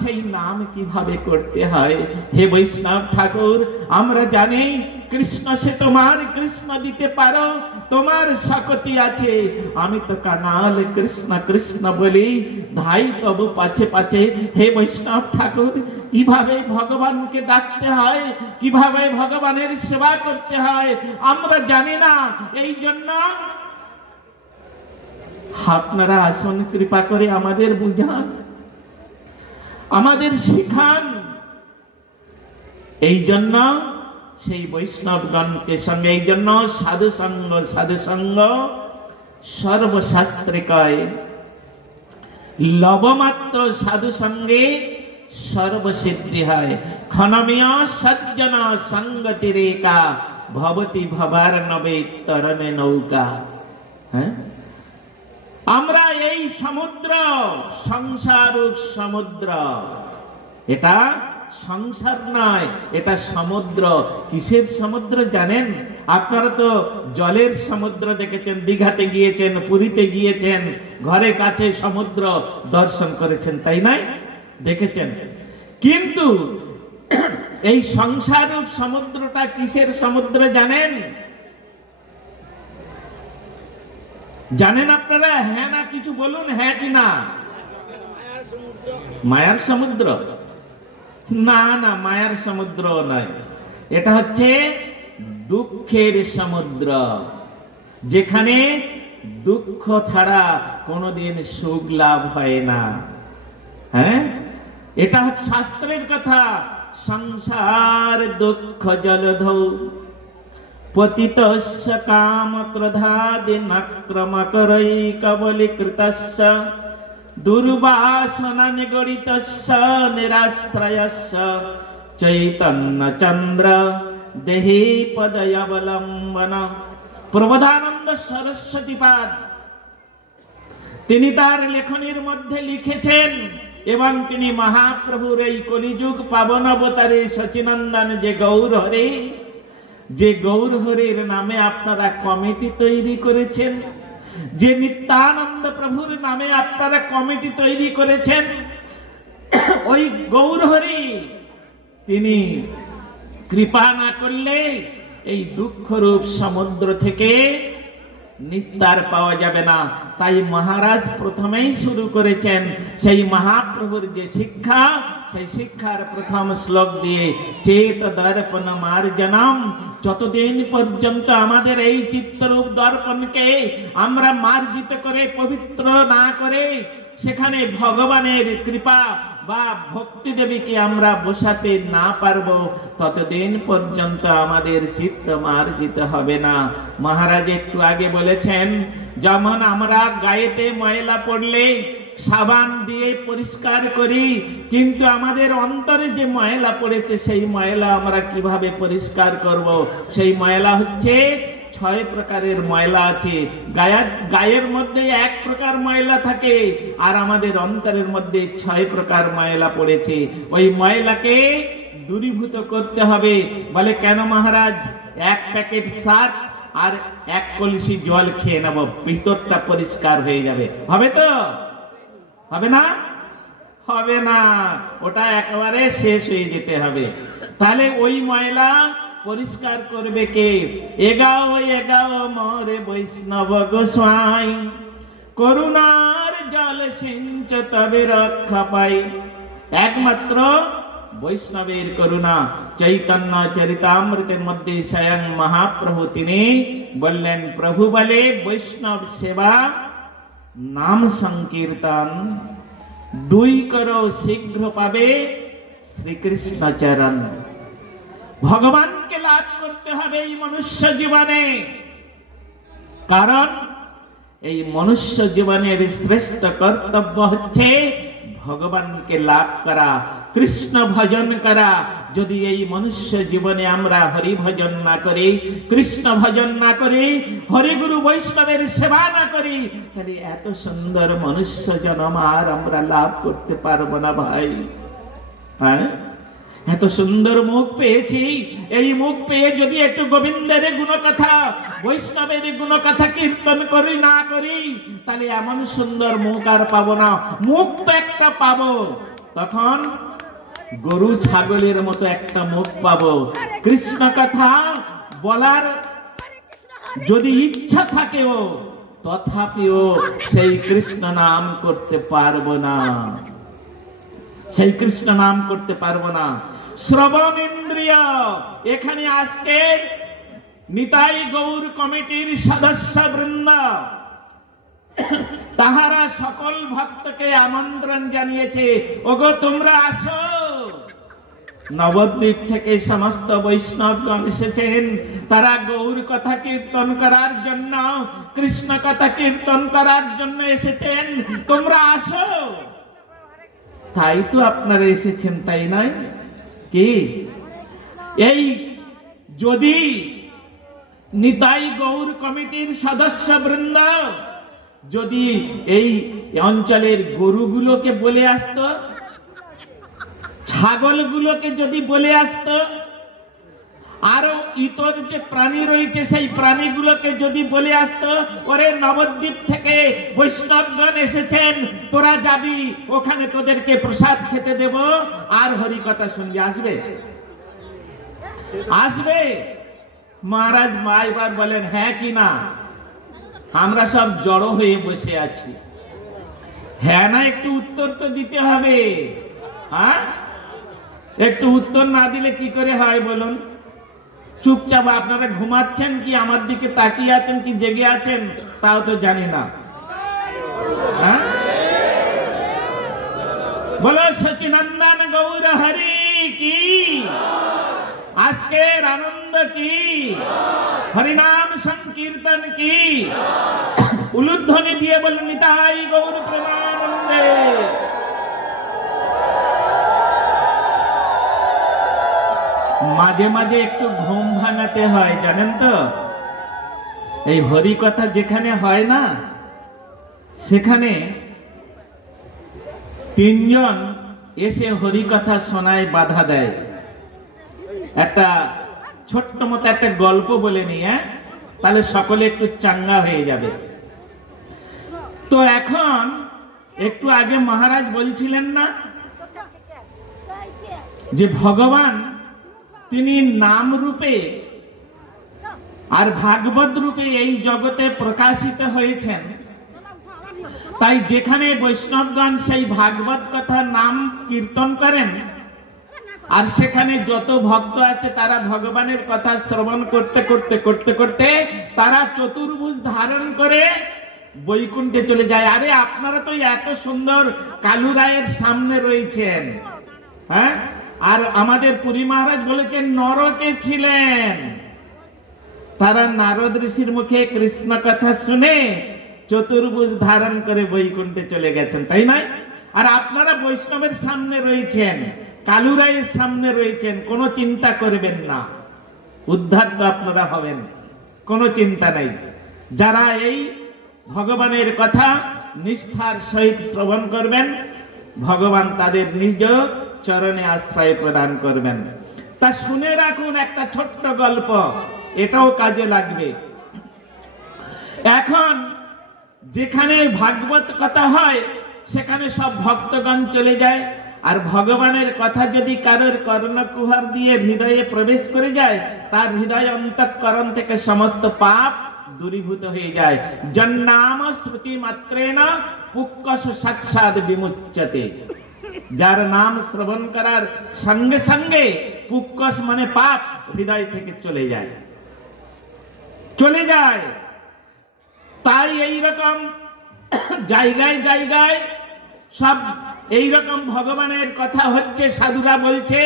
সেই নাম কিভাবে করতে হয়। হে বৈষ্ণব ঠাকুর, আমরা জানি কৃষ্ণ সে তোমার, কৃষ্ণ দিতে পারো, তোমার শক্তি আছে। আমি তো কানাল কৃষ্ণ কৃষ্ণ বলি, ধাই তবু পাছে পাছে। হে বৈষ্ণব ঠাকুর, কিভাবে ভগবানকে ডাকতে হয়, কিভাবে ভগবানের সেবা করতে হয় আমরা জানি না। এই জন্য আপনারা আসুন, কৃপা করে আমাদের বুঝান, আমাদের শিখান। এই জন্য সেই বৈষ্ণবগণকে সঙ্গে, এই জন্য সাধু সঙ্গ সর্বশাস্ত্রে কয়, লবমাত্র সাধু সঙ্গে সর্বসিদ্ধি হয়। ক্ষণমীয় সজ্জন সঙ্গতি রেখা, ভবতি ভবার নবে তরণে নৌকা। হ্যাঁ, আমরা এই সমুদ্র, সংসার সমুদ্র, এটা সংসার নয়, এটা সমুদ্র। কিসের সমুদ্র জানেন? আপনারা তো জলের সমুদ্র দেখেছেন, দীঘাতে গিয়েছেন, পুরীতে গিয়েছেন, ঘরে কাছে সমুদ্র দর্শন করেছেন, তাই নয়? দেখেছেন। কিন্তু এই সংসার সমুদ্রটা কিসের সমুদ্র জানেন? জানেন আপনারা? হ্যাঁ না কিছু বলুন, হ্যাঁ কি না? মায়ার সমুদ্র? না না, মায়ার সমুদ্র নয়, এটা হচ্ছে দুঃখের সমুদ্র, যেখানে দুঃখ ছাড়া কোনোদিন সুখ লাভ হয় না। হ্যাঁ, এটা হচ্ছে শাস্ত্রের কথা। সংসার দুঃখ জলধৌ পতিতস্য কাম ক্রোধাদি নক্রমকরৈ কবলীকৃতস্য দুর্বাসনা নিগড়িতস্য নিরাশ্রয়স্য চৈতন্য চন্দ্র দেহি পদয়বলম্বন। প্রবোধানন্দ সরস্বতীপাদ তিনি তার লেখনীর মধ্যে লিখেছেন, এবং তিনি মহাপ্রভুর এই কলিযুগ পাবন অবতারে সচিনন্দন যে গৌর হরে, যে গৌর হরির নামে আপনারা কমিটি তৈরি করেছেন, যে নিত্যানন্দ প্রভুর নামে আপনারা কমিটি তৈরি করেছেন, ওই গৌর হরি তিনি কৃপা না করলে এই দুঃখরূপ সমুদ্র থেকে নিস্তার পাওয়া যাবে না। তাই মহারাজ প্রথমেই শুরু করেছেন সেই মহাপ্রভুর যে শিক্ষা, সেই শিক্ষার প্রথম শ্লোক দিয়ে, চেত দর্পণ মার্জনম। যতদিন পর্যন্ত আমাদের এই চিত্তরূপ দর্পণকে আমরা মার্জিত করে পবিত্র না করে সেখানে ভগবানের কৃপা বা ভক্তি দেবীকে আমরা বসাতে না পারবো, ততদিন পর্যন্ত আমাদের চিত্ত মার্জিত হবে না। মহারাজ একটু আগে বলেছেন, যেমন আমরা গায়েতে ময়লা পড়লে সাবান দিয়ে পরিষ্কার করি, কিন্তু আমাদের অন্তরে যে ময়লা পড়েছে সেই ময়লা আমরা কিভাবে পরিষ্কার করব? সেই ময়লা হচ্ছে 6 প্রকারের ময়লা আছে। গায়ের মধ্যে 1 প্রকার ময়লা থাকে, আর আমাদের অন্তরের মধ্যে 6 প্রকার ময়লা পড়েছে। ওই ময়লাকে দূরীভূত করতে হবে। বলে কেন মহারাজ? 1 প্যাকেট সার আর 1 কলসি জল খেয়ে নেব, ভিতরটা পরিষ্কার হয়ে যাবে। হবে তো? হবে না? হবে না, ওটা একেবারে শেষ হয়ে যেতে হবে। তাহলে ওই ময়লা পরিষ্কার করবে কে? এগাও এগাও মরে বৈষ্ণব গোস্বাই, করুণার জল সিঞ্চ তবে রক্ষা পাই। একমাত্র বৈষ্ণবের করুণা। চৈতন্য চরিতামৃতের মধ্যে স্বয়ং মহাপ্রভু তিনি বললেন, প্রভু বলে বৈষ্ণব সেবা নাম সংকীর্তন 2 করো, শীঘ্র পাবে শ্রীকৃষ্ণ চরণ। ভগবানকে লাভ করতে হবে এই মনুষ্য জীবনে, কারণ এই মনুষ্য জীবনের শ্রেষ্ঠ কর্তব্য হচ্ছে ভগবানকে লাভ করা, কৃষ্ণ ভজন করা। যদি এই মনুষ্য জীবনে আমরা হরি ভজন না করি, কৃষ্ণ ভজন না করি, হরিগুরু বৈষ্ণবের সেবা না করি, তাহলে এত সুন্দর মনুষ্য জন্ম আর আমরা লাভ করতে পারবো না ভাই। হ্যাঁ, এত সুন্দর মুখ পেয়েছি, এই মুখ পেয়ে যদি একটু গোবিন্দের গুণকথা, বৈষ্ণবের গুণকথা কীর্তন করি না করি, তাহলে এমন সুন্দর মুখ আর পাবো না। মুখ তো একটা পাবো, তখন গরু ছাগলের মতো একটা মুখ পাবো। কৃষ্ণ কথা বলার যদি ইচ্ছা থাকেও তথাপিও সেই কৃষ্ণ নাম করতে পারবো না, সেই কৃষ্ণ নাম করতে পারবো না। শ্রবণ ইন্দ্রিয়, এখানে আজকের নিতাই গৌর কমিটির সদস্য বৃন্দ তাহারা সকল ভক্তকে আমন্ত্রণ জানিয়েছে, ওগো তোমরা আসো। নবদ্বীপ থেকে সমস্ত বৈষ্ণবগণ এসেছেন, তারা গৌর কথা কীর্তন করার জন্য, কৃষ্ণ কথা কীর্তন করার জন্য এসেছেন, তোমরা আসো। তাই তো আপনারা এসেছেন, তাই নয় কি? এই যদি নিতাই গৌর কমিটির সদস্য বৃন্দ যদি এই অঞ্চলের গরুগুলোকে বলে আসতো, ছাগলগুলোকে যদি বলে আসতো, আরো ইতর যে প্রাণী রয়েছে সেই প্রাণীগুলোকে যদি বলে আসতো, ওরে নবদ্বীপ থেকে বৈষ্ণবগণ এসেছেন, তোরা যাবি, ওখানে তোদেরকে প্রসাদ খেতে দেব আর হরিকথা শুনবি, আসবে? আসবে? মহারাজ মা এবার বলেন হ্যাঁ কি না? আমরা সব জড়ো হয়ে বসে আছি। হ্যাঁ না একটু উত্তর তো দিতে হবে। হ্যাঁ, একটু উত্তর না দিলে কি করে হয় বলুন? চুপচাপ আপনারা ঘুমাচ্ছেন কি আমার দিকে তাকিয়ে আছেন কি জেগে আছেন তাও তো জানি না। হ্যাঁ, বলো সচিনন্দন গৌর হরি কি, আজকের আনন্দ কি, হরিনাম সংকীর্তন কি, উলুধ্বনি দিয়ে বলুন নিতাই গৌর প্রেমানন্দে। মাঝে মাঝে একটু ঘুম ভাঙাতে হয়, জানেন তো? এই হরি কথা যেখানে হয় না, সেখানে তিনজন এসে হরি কথা শোনায়, বাধা দেয়। একটা ছোট্ট মতো একটা গল্প বলে নিয়ে, তাহলে সকলে একটু চাঙ্গা হয়ে যাবে। তো এখন একটু আগে মহারাজ বলছিলেন না যে ভগবান তিনি নাম রূপে আর ভাগবত রূপে এই জগতে প্রকাশিত হয়েছেন। তাই যেখানে বৈষ্ণবগণ সেই ভাগবত কথা নাম কীর্তন করেন, আর সেখানে যত ভক্ত আছে তারা ভগবানের কথা শ্রবণ করতে করতে করতে করতে তারা চতুর্ভুজ ধারণ করে বৈকুণ্ঠে চলে যায়। আরে আপনারা তো এত সুন্দর কালু রায়ের সামনে রয়েছেন, হ্যাঁ, আর আমাদের পুরী মহারাজ বলেছেন নরকে ছিলেন। তারা নারদ ঋষির মুখে কৃষ্ণ কথা শুনে চতুর্ভুজ ধারণ করে বৈকুণ্ঠে চলে গেছেন, তাই নয়? আর আপনারা বৈষ্ণবের সামনে রয়েছেন, কালু রায়ের সামনে রয়েছেন, কোনো চিন্তা করবেন না, উদ্ধার তো আপনারা হবেন, কোনো চিন্তা নাই। যারা এই ভগবানের কথা নিষ্ঠার সহিত শ্রবণ করবেন, ভগবান তাদের নিজ চরণে আশ্রয় প্রদান করবেন। তা শুনে রাখুন একটা ছোট্ট গল্প, এটাও কাজে লাগবে। এখন যেখানে ভাগবত কথা হয় সেখানে সব ভক্তগণ চলে যায়, আর ভগবানের কথা যদি কারোর কর্ণকুহর দিয়ে হৃদয়ে প্রবেশ করে যায়, তার হৃদয় অন্তঃকরণ থেকে সমস্ত পাপ দূরীভূত হয়ে যায়। জন্নাম শ্রুতি মাত্রেণ পুক্কশ সাক্ষাৎ বিমুচ্যতে। যার নাম শ্রবণ করার সঙ্গে সঙ্গে পুক্কশ মানে পাপ হৃদয় থেকে চলে যায়, চলে যায়। তাই এইরকম জায়গায় জায়গায় সব এইরকম ভগবানের কথা হচ্ছে, সাধুরা বলছে,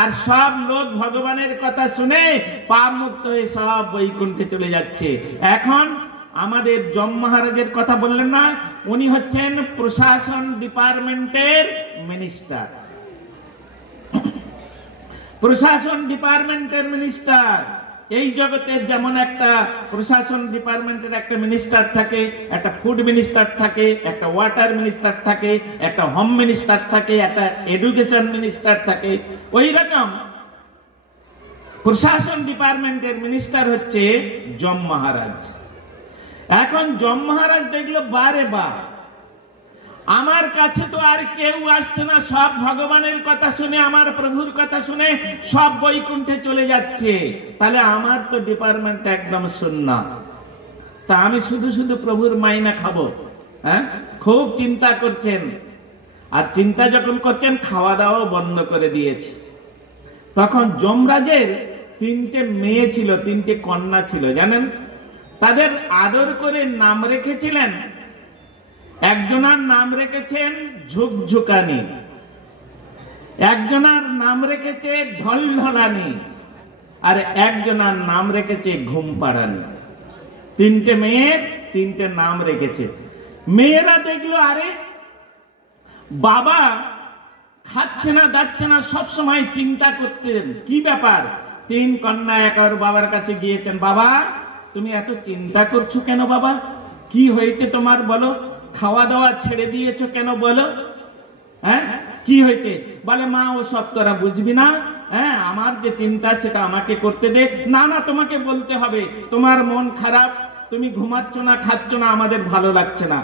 আর সব লোক ভগবানের কথা শুনে পাপ মুক্ত হয়ে সব বৈকুণ্ঠে চলে যাচ্ছে। এখন আমাদের যম মহারাজের কথা বললেন না, উনি হচ্ছেন প্রশাসন ডিপার্টমেন্টের মিনিস্টার। প্রশাসন ডিপার্টমেন্টের মিনিস্টার। এই জগতের যেমন একটা প্রশাসন ডিপার্টমেন্টের একটা মিনিস্টার থাকে, একটা ফুড মিনিস্টার থাকে, একটা ওয়াটার মিনিস্টার থাকে, একটা হোম মিনিস্টার থাকে, একটা এডুকেশন মিনিস্টার থাকে, ওই রকম প্রশাসন ডিপার্টমেন্টের মিনিস্টার হচ্ছে যম মহারাজ। এখন যম মহারাজ দেখলো বারে বা আমার কাছে তো আর কেউ আসছে না, সব ভগবানের কথা শুনে, আমার প্রভুর কথা শুনে সব বৈকুণ্ঠে চলে যাচ্ছে, তাহলে আমার তো ডিপার্টমেন্ট একদম শূন্য। তা আমি শুধু শুধু প্রভুর মাইনা খাবো? হ্যাঁ, খুব চিন্তা করছেন। আর চিন্তা যখন করছেন, খাওয়া দাওয়া বন্ধ করে দিয়েছে। তখন যমরাজের 3টে মেয়ে ছিল, 3টে কন্যা ছিল, জানেন? তাদের আদর করে নাম রেখেছিলেন। একজনার নাম রেখেছেন ঝুকঝুকানি, একজনার নাম রেখেছে ঢলঢলানি, আর একজনার নাম রেখেছে ঘুম পাড়ানি। 3টে মেয়ের 3টে নাম রেখেছে। মেয়েরা দেখলো, আরে বাবা খাচ্ছে না, যাচ্ছে না, সবসময় চিন্তা করতেন, কি ব্যাপার? 3 কন্যা একবার বাবার কাছে গিয়েছেন, বাবা তুমি এত চিন্তা করছো কেন? বাবা কি হয়েছে তোমার, বলো? খাওয়া দাওয়া ছেড়ে দিয়েছো কেন, বলো? হ্যাঁ, কি হয়েছে? বলে, মা ও সব তোরা বুঝবি না, হ্যাঁ, আমার যে চিন্তা সেটা আমাকে করতে দে। না না, তোমাকে বলতে হবে, তোমার মন খারাপ, তুমি ঘুমাচ্ছ না, খাচ্ছ না, আমাদের ভালো লাগছে না।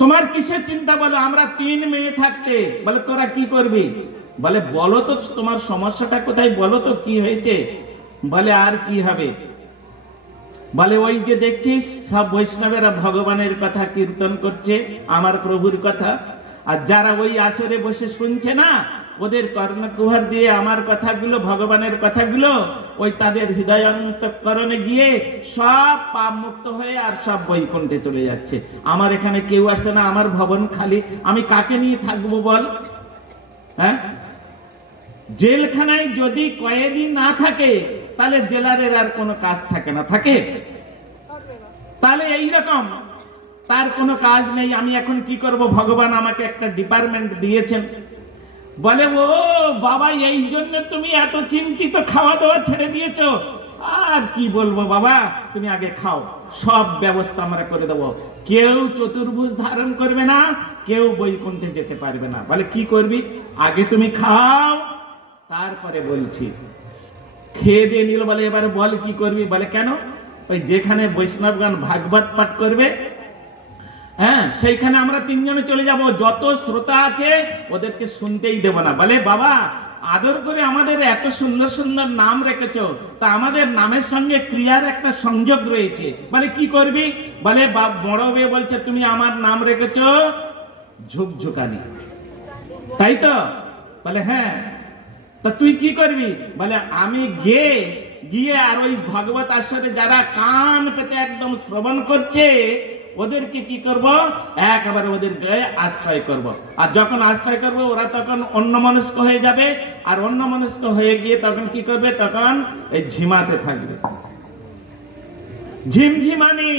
তোমার কিসের চিন্তা বলো? আমরা 3 মেয়ে থাকতে। বলে, তোরা কি করবি? বলে, বলো তো তোমার সমস্যাটা কোথায়, বলো তো কি হয়েছে? বলে, আর কি হবে? বলে, ওই যে দেখছিস সব বৈষ্ণবেরা ভগবানের কথা কীর্তন করছে, আমার প্রভুর কথা, আর যারা ওই আসরে বসে শুনছে না, ওদের কর্ণকুহর দিয়ে আমার কথাগুলো, ভগবানের কথাগুলো, ওই তাদের হৃদয়ন্তঃকরণে গিয়ে সব পাপ মুক্ত হয়ে আর সব বৈকুণ্ঠে চলে যাচ্ছে। আমার এখানে কেউ আসছে না, আমার ভবন খালি, আমি কাকে নিয়ে থাকবো বল? হ্যাঁ, জেলখানায় যদি কয়েদি না থাকে, তাহলে জেলারের আর কোনো কাজ থাকে না, থাকে? তাহলে এইরকম তার কোনো কাজ নেই। আমি এখন কি করব? ভগবান আমাকে একটা ডিপার্টমেন্ট দিয়েছেন। বলে, ও বাবা, এই জন্য তুমি এত চিন্তিত, খাওয়া দাওয়া ছেড়ে দিয়েছো? আর কি বলবো বাবা, তুমি আগে খাও, সব ব্যবস্থা আমরা করে দেবো। কেউ চতুর্ভুজ ধারণ করবে না, কেউ বৈকুণ্ঠে যেতে পারবে না। বলে, কি করবি? আগে তুমি খাও, তারপরে বলছি। খেয়ে দিয়ে নিল। বলে, এবারে বল কি করবি? বলে, কেন? ওই যেখানে বৈষ্ণবগণ ভাগবত পাঠ করবে, হ্যাঁ, সেইখানে আমরা 3 জনে চলে যাব, যত শ্রোতা আছে ওদেরকে শুনতেই দেব না। বলে, বাবা আদর করে আমাদের এত সুন্দর সুন্দর নাম রেখেছো, তা আমাদের নামের সঙ্গে ক্রিয়ার একটা সংযোগ রয়েছে। বলে, কি করবি? বলে, বড় মেয়ে বলছে, তুমি আমার নাম রেখেছো ঝুকঝুকানি, তাই তো? বলে, হ্যাঁ। তা তুই কি করবি? বলে, আমি গিয়ে আর ওই ভগবত আসরে যারা কান পেতে একদম শ্রবণ করছে, ওদেরকে কি করব? একেবারে ওদের গায়ে আশ্রয় করব। আর যখন আশ্রয় করব, ওরা তখন অন্যমনস্ক হয়ে যাবে, আর অন্যমনস্ক হয়ে গিয়ে তখন কি করবে? তখন এই ঝিমাতে থাকবে, ঝিমঝিমানি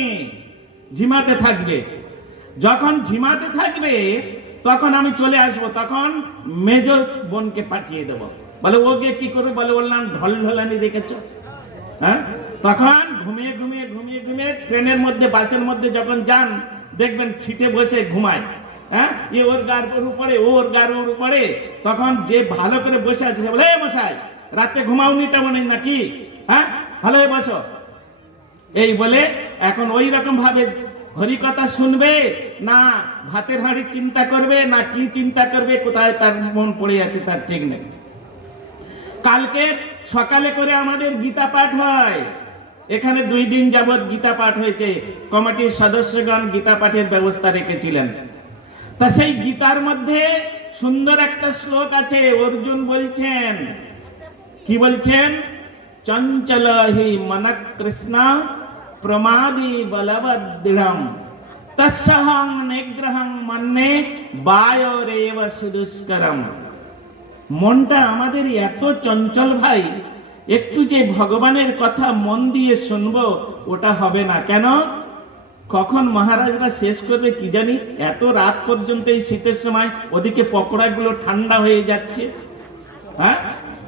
ঝিমাতে থাকবে। যখন ঝিমাতে থাকবে, তখন আমি চলে আসব, তখন মেজ বোনকে পাঠিয়ে দেব। বলে, ওকে কি করবে? বলে, বললাম ঢলঢলানি দেখেছো? হ্যাঁ, তখন ঘুমিয়ে ঘুমিয়ে ঘুমিয়ে ঘুমিয়ে ট্রেনের মধ্যে, বাসের মধ্যে যখন যান, দেখবেন সিটে বসে ঘুমায়। হ্যাঁ, এ ওর গার উপরে, ওর গার উপরে। তখন যে ভালো করে বসে আছে, বলে, মশাই রাত্রে ঘুমাওনি তেমন নাকি? হ্যাঁ, ভালো হয়ে বসো। এই বলে এখন ওই রকম ভাবে হরিকথা শুনবে না, ভাতের হাঁড়ির চিন্তা করবে না, কি চিন্তা করবে, কোথায় তার মন পড়ে আছে তার ঠিক নেই। কালকে সকালে করে আমাদের গীতা পাঠ হয়, এখানে 2 দিন যাবৎ গীতা পাঠ হয়েছে। কমিটির সদস্যগণ গীতা পাঠের ব্যবস্থা রেখেছিলেন। তা সেই গীতার মধ্যে সুন্দর একটা শ্লোক আছে। অর্জুন বলছেন, কি বলছেন? চঞ্চল হি মনঃ কৃষ্ণ প্রমাদি বলবদ্দৃঢ়ম তস্যহং নিগ্রহং মন্যে বায়োরেব সুদুষ্করম। মনটা আমাদের এত চঞ্চল ভাই, একটু যে ভগবানের কথা মন দিয়ে শুনবো, ওটা হবে না। কেন? কখন মহারাজরা শেষ করবে কি জানি, এত রাত পর্যন্ত এই শীতের সময়, ওদিকে পকোড়াগুলো ঠান্ডা হয়ে যাচ্ছে। হ্যাঁ,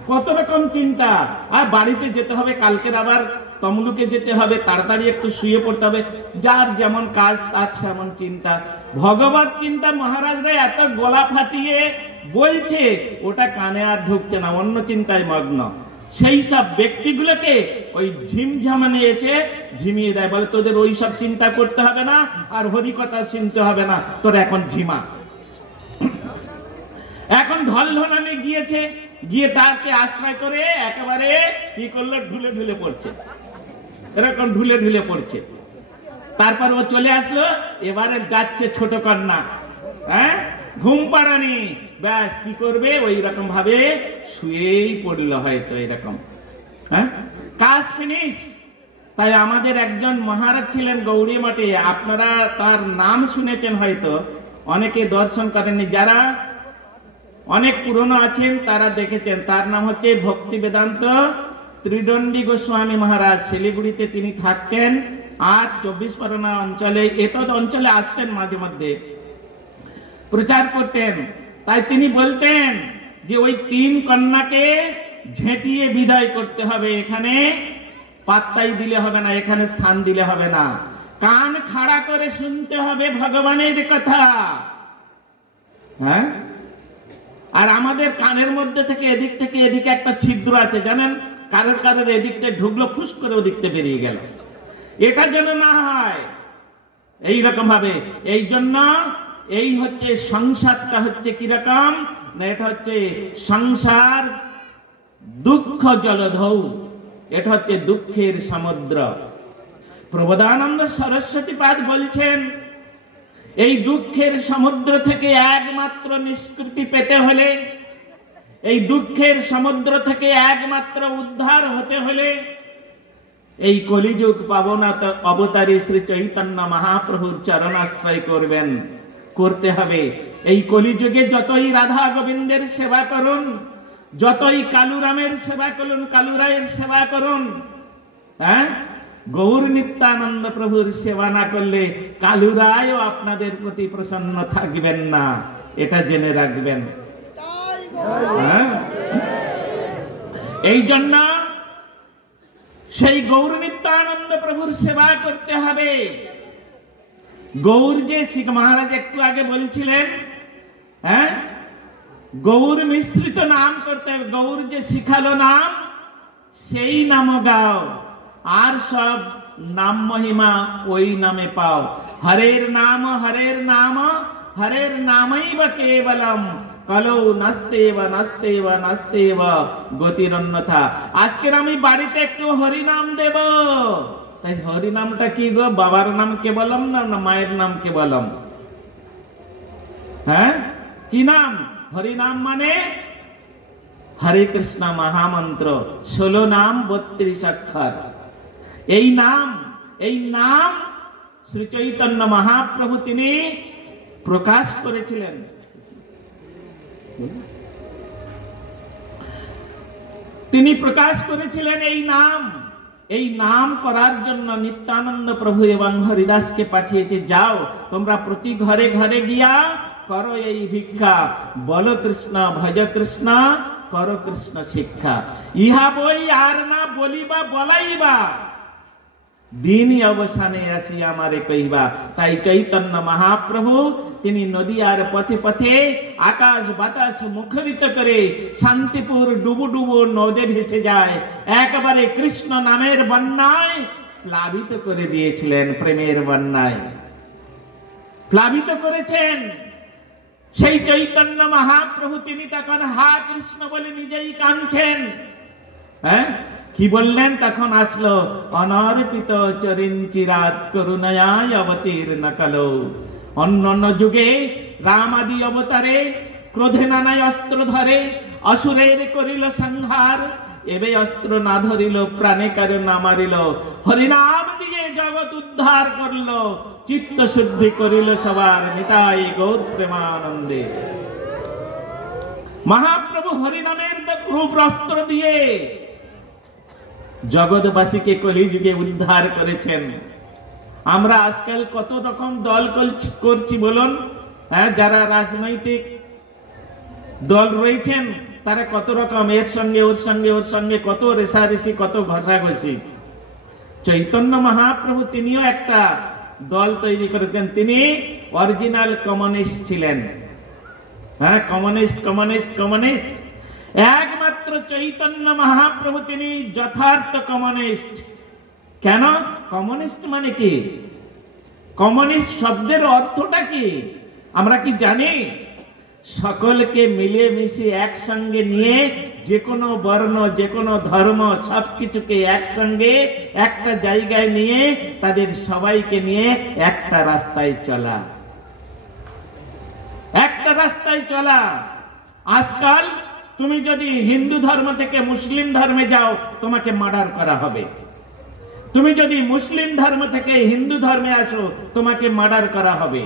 কত রকম চিন্তা। আর বাড়িতে যেতে হবে, কালকের আবার তমলুকে যেতে হবে, তাড়াতাড়ি একটু শুয়ে পড়তে হবে, যার যেমন কাজ তার সেমন চিন্তা। ভগবত চিন্তা মহারাজরা এত গলা ফাটিয়ে বলছে, ওটা কানে আর ঢুকছে না, অন্য চিন্তায় মগ্ন। সেই সব ব্যক্তিগুলোকে ওই ঝিমঝামানে এসে ঝিমিয়ে দেয়। বলে, তোদের ওই সব চিন্তা করতে হবে না, আর হরিকথা শুনতে হবে না, তোর এখন ঝিমা। এখন ঢলঢলানি গিয়েছে, গিয়ে তাকে আশ্রয় করে একেবারে কি করলো? ঢুলে ঢুলে পড়ছে। এরকম ঢুলে ঢুলে পড়ছে। তারপর ও চলে আসলো, এবারে যাচ্ছে ছোট কন্যা, হ্যাঁ ঘুম পাড়ানি, ব্যাস কি করবে, ওই রকম ভাবে শুয়েই পড়লো হয়তো এরকম, হ্যাঁ কাজ ফিনিশ। তাই আমাদের একজন মহারাজ ছিলেন গৌড়ী মঠে, আপনারা তার নাম শুনেছেন হয়তো, অনেকে দর্শন করেননি, যারা অনেক পুরনো আছেন তারা দেখেছেন। তার নাম হচ্ছে ভক্তি বেদান্ত ত্রিদণ্ডী গোস্বামী মহারাজ। শিলিগুড়িতে তিনি থাকতেন, আর 24 পরগনা অঞ্চলে, এতদ অঞ্চলে আসতেন, মাঝে মধ্যে প্রচার করতেন। তাই তিনি বলতেন যে ওই 3 কন্যাকে ঝেঁটিয়ে বিদায় করতে হবে, এখানে পাত্তাই দিলে হবে না, এখানে স্থান দিলে হবে না, কান খাড়া করে শুনতে হবে ভগবানের কথা। হ্যাঁ, আর আমাদের কানের মধ্যে থেকে এদিকে একটা ছিদ্র আছে জানেন, কারোর কারোর এদিক থেকে ঢুকলো, ফুস করে ওদিক থেকে বেরিয়ে গেল, এটা যেন না হয় এইরকম ভাবে। এই জন্য এই হচ্ছে সংসারটা হচ্ছে কিরকম না, এটা হচ্ছে সংসার দুঃখ জলধৌ, এটা হচ্ছে দুঃখের সমুদ্র। প্রবোধানন্দ সরস্বতী পাদ বলছেন, এই দুঃখের সমুদ্র থেকে একমাত্র নিষ্কৃতি পেতে হলে, এই দুঃখের সমুদ্র থেকে একমাত্র উদ্ধার হতে হলে এই কলিযুগ পাবনাত অবতারী শ্রী চৈতন্য মহাপ্রভুর চরণাশ্রয় করতে হবে। এই কলিযুগে যতই রাধা গোবিন্দের সেবা করুন, যতই কালুরামের সেবা করুন, কালুরায়ের সেবা করুন, হ্যাঁ গৌর নিত্যানন্দ প্রভুর সেবা না করলে কালুরায়ও আপনাদের প্রতি প্রসন্ন থাকবেন না, এটা জেনে রাখবেন। এই জন্য সেই গৌর নিত্যানন্দ প্রভুর সেবা করতে হবে। গৌর যে মহারাজ একটু আগে বলছিলেন, হ্যাঁ গৌর মিশ্রিত নাম করতে হবে, গৌর যে শিখালো নাম সেই নাম গাও, আর সব নাম মহিমা ওই নামে পাও। হরের নাম হরের নাম হরের নামৈব কেবলম, কলৌ নাস্তেব নাস্তেব নাস্তেব গতিরন্যথা। আজকের আমি বাড়িতে একটু হরিনাম দেব, তাই হরিনামটা কি গো, বাবার নাম কেবলম না মায়ের নাম কেবলম? হ্যাঁ কি নাম? হরিনাম মানে হরে কৃষ্ণ মহামন্ত্র, 16 নাম 32 অক্ষর। এই নাম শ্রী চৈতন্য মহাপ্রভু তিনি প্রকাশ করেছিলেন। তিনি প্রকাশ করেছিলেন এই নাম করার জন্য নিত্যানন্দ প্রভু এবং হরিদাসকে পাঠিয়েছে, যাও তোমরা প্রতি ঘরে ঘরে গিয়া করো এই ভিক্ষা, বলো কৃষ্ণ ভজ কৃষ্ণ, করো কৃষ্ণ শিক্ষা। ইহা বই আর না বলিবা বলাইবা, দিনই অবসানে আসি আমারে কইবা। তাই চৈতন্য মহাপ্রভু তিনি নদীয়ার পথে পথে আকাশ বাতাস মুখরিত করে শান্তিপুর ডুবু ডুবু নদে ভেসে যায়, একেবারে কৃষ্ণ নামের বন্যায় প্লাবিত করে দিয়েছিলেন, প্রেমের বন্যায় প্লাবিত করেছেন। সেই চৈতন্য মহাপ্রভু তিনি তখন হা কৃষ্ণ বলে নিজেই কাঁদছেন। হ্যাঁ কি বললেন? তখন আসলো অনর্পিত চরিঞ্চিরাত করুণায় অবতীর্ণ কালো। অন্যান্য যুগে রাম আদি অবতারে ক্রোধে নানায় অস্ত্র ধরে অসুরের করিল সংহার, এবে অস্ত্র না ধরিল প্রাণে কারো না মারিল, হরিনাম দিয়ে জগৎ উদ্ধার করল, চিত্ত শুদ্ধি করিল সবার, নিতাই গৌর প্রেমানন্দে। মহাপ্রভু হরিনামের রূপ অস্ত্র দিয়ে জগৎবাসীকে কলিযুগে উদ্ধার করেছেন। আমরা আজকাল কত রকম দল করছি বলুন, হ্যাঁ যারা রাজনৈতিক দল রয়েছেন তারা কত রকম, এর সঙ্গে ওর সঙ্গে ওর সঙ্গে কত রেষারেষি, কত ঘষাঘষি। চৈতন্য মহাপ্রভু তিনিও একটা দল তৈরি করেছেন, তিনি অরিজিনাল কমিউনিস্ট ছিলেন। হ্যাঁ কমিউনিস্ট কমিউনিস্ট কমিউনিস্ট, একমাত্র চৈতন্য মহাপ্রভু তিনি যথার্থ কমিউনিস্ট। কেন? কমিউনিস্ট মানে কি? কমিউনিস্ট শব্দের অর্থটা কি আমরা কি জানি? সকলকে মিলিয়ে মিশিয়ে একসঙ্গে নিয়ে যে কোনো বর্ণ, যে কোনো ধর্ম, সবকিছুকে একসঙ্গে একটা জায়গায় নিয়ে তাদের সবাইকে নিয়ে একটা রাস্তায় চলা, একটা রাস্তায় চলা। আজকাল তুমি যদি হিন্দু ধর্ম থেকে মুসলিম ধর্মে যাও, তোমাকে মার্ডার করা হবে। তুমি যদি মুসলিম ধর্ম থেকে হিন্দু ধর্মে আসো, তোমাকে মার্ডার করা হবে।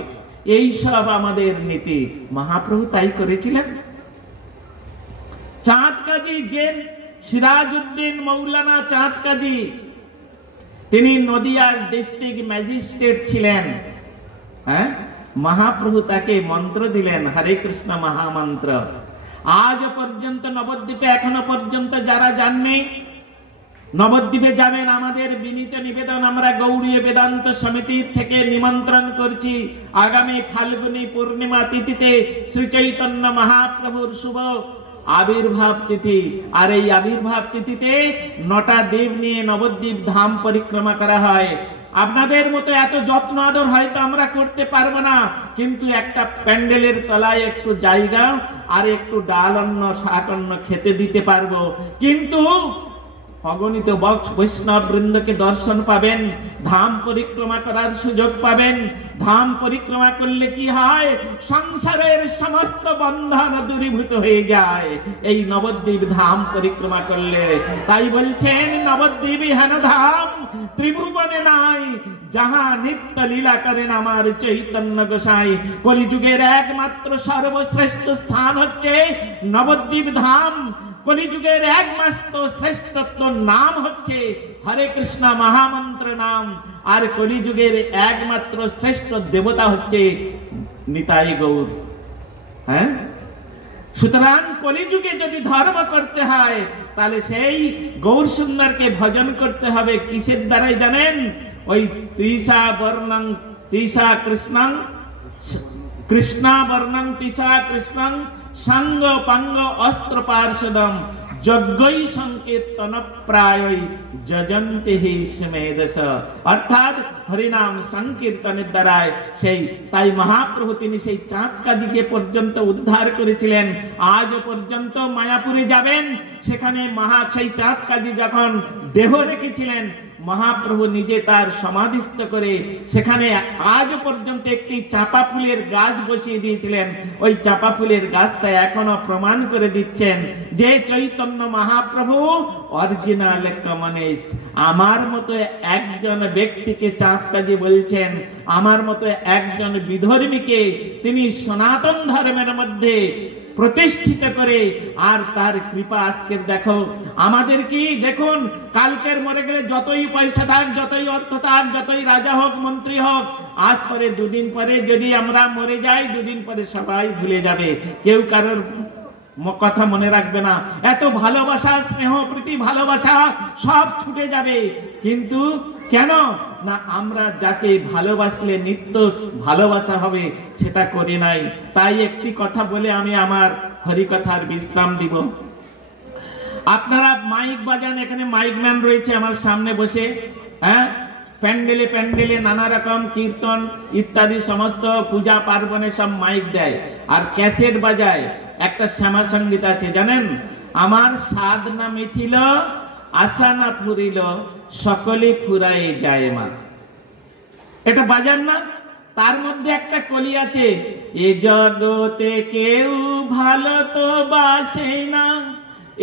এই সব আমাদের নীতি। মহাপ্রভু তাই করেছিলেন। চাঁদ কাজী জেন সিরাজউদ্দিন মৌলানা চাঁদ কাজী, তিনি নদিয়ার ডিস্ট্রিক্ট ম্যাজিস্ট্রেট ছিলেন। হ্যাঁ, মহাপ্রভু তাকে মন্ত্র দিলেন, হরে কৃষ্ণ মহামন্ত্র। আজ পর্যন্ত নবদ্বীপে এখনো পর্যন্ত যারা যাননি, নবদ্বীপে যাবেন। আমাদের বিনীত নিবেদন, আমরা গৌড়ীয় বেদান্ত সমিতির থেকে নিমন্ত্রণ করছি। আগামী ফাল্গুনী পূর্ণিমা তিথিতে শ্রী চৈতন্য মহাপ্রভুর শুভ আবির্ভাব তিথি। আর এই আবির্ভাব তিথিতে 9টা দেব নিয়ে নবদ্বীপ ধাম পরিক্রমা করা হয়। আপনাদের মতো এত যত্ন আদর হয়তো আমরা করতে পারবো না, কিন্তু একটা প্যান্ডেলের তলায় একটু জায়গা আর একটু ডাল অন্ন, শাক অন্ন খেতে দিতে পারবো। কিন্তু অগণিত বৈষ্ণব বৃন্দকে দর্শন পাবেন, ধাম পরিক্রমা করার সুযোগ পাবেন। ধাম পরিক্রমা করলে কি হয়? সংসারের সমস্ত বন্ধন দূরীভূত হয়ে যায় এই নবদ্বীপ ধাম পরিক্রমা করলে। তাই বলছেন, নবদ্বীপ হেন ধাম ত্রিভুবনে নাই, যাহা নিত্য লীলা করেন আমার চৈতন্য গোসাই। কলিযুগের একমাত্র সর্বশ্রেষ্ঠ স্থান হচ্ছে নবদ্বীপ ধাম। কলিযুগের একমাত্র শ্রেষ্ঠত্ব নাম হচ্ছে হরে কৃষ্ণ মহামন্ত্র নাম। আর কলিযুগের একমাত্র শ্রেষ্ঠ দেবতা হচ্ছে নিতাই গৌর। হ্যাঁ, সুতরাং কলিযুগে যদি ধর্ম করতে হয়, তাহলে সেই গৌর সুন্দরকে ভজন করতে হবে। কিসের দ্বারাই জানেন? ওই তৃষা বর্ণং তৃষা কৃষ্ণং, কৃষ্ণা বর্ণং তৃষা কৃষ্ণং সাঙ্গ পাঙ্গ অস্ত্র পার্ষদম যজ্ঞই সংকীর্তন প্রায়ই যজন্তে হি স্মেদস। অর্থাৎ হরিনাম সংকীর্তনের দ্বারায় সেই, তাই মহাপ্রভু তিনি সেই চাঁদ কাদিকে পর্যন্ত উদ্ধার করেছিলেন। আজ পর্যন্ত মায়াপুরে যাবেন, সেখানে সেই চাঁদ কাদি যখন দেহ রেখেছিলেন, মহাপ্রভু নিজে তার সমাধিস্থ করে সেখানে আজ পর্যন্ত একটি চাপা ফুলের গাছ বসিয়ে দিয়েছিলেন। ওই চাপা ফুলের গাছটা এখনো প্রমাণ করে দিচ্ছেন যে চৈতন্য মহাপ্রভু অরিজিনাল কমিউনিস্ট। আমার মতো একজন ব্যক্তিকে চাঁদ কাজী বলছেন, আমার মতো একজন বিধর্মীকে তিনি সনাতন ধর্মের মধ্যে প্রতিষ্ঠিত করে, আর তার কৃপা আজকে দেখো আমাদের কি। দেখুন, কালকের মরে গেলে যতই পয়সা থাক, যতই অর্থ থাক, যতই রাজা হোক, মন্ত্রী হোক, আজ পরে দুদিন পরে যদি আমরা মরে যাই, দুদিন পরে সবাই ভুলে যাবে, কেউ কারোর কথা মনে রাখবে না। এত ভালোবাসা, স্নেহ, প্রীতি, ভালোবাসা সব ছুটে যাবে। কিন্তু কেন না? আমরা যাকে ভালোবাসলে নিত্য ভালোবাসা হবে সেটা করি নাই। তাই একটি কথা বলে আমি আমার হরিকথার বিশ্রাম দিব। আপনারা মাইক বাজান, এখানে মাইক ম্যান রয়েছে আমার সামনে বসে। হ্যাঁ, প্যান্ডেলে প্যান্ডেলে নানা রকম কীর্তন ইত্যাদি সমস্ত পূজা পার্বণে সব মাইক দেয় আর ক্যাসেট বাজায়। একটা শ্যামা সঙ্গীত আছে জানেন, আমার সাধ না মিঠিল, আশা না ফুরিল, সকলে ফুরায়ে যায় মা। এটা বাজান না? তার মধ্যে একটা কলি আছে, এ জগতে কেউ ভালো তো বাসে না,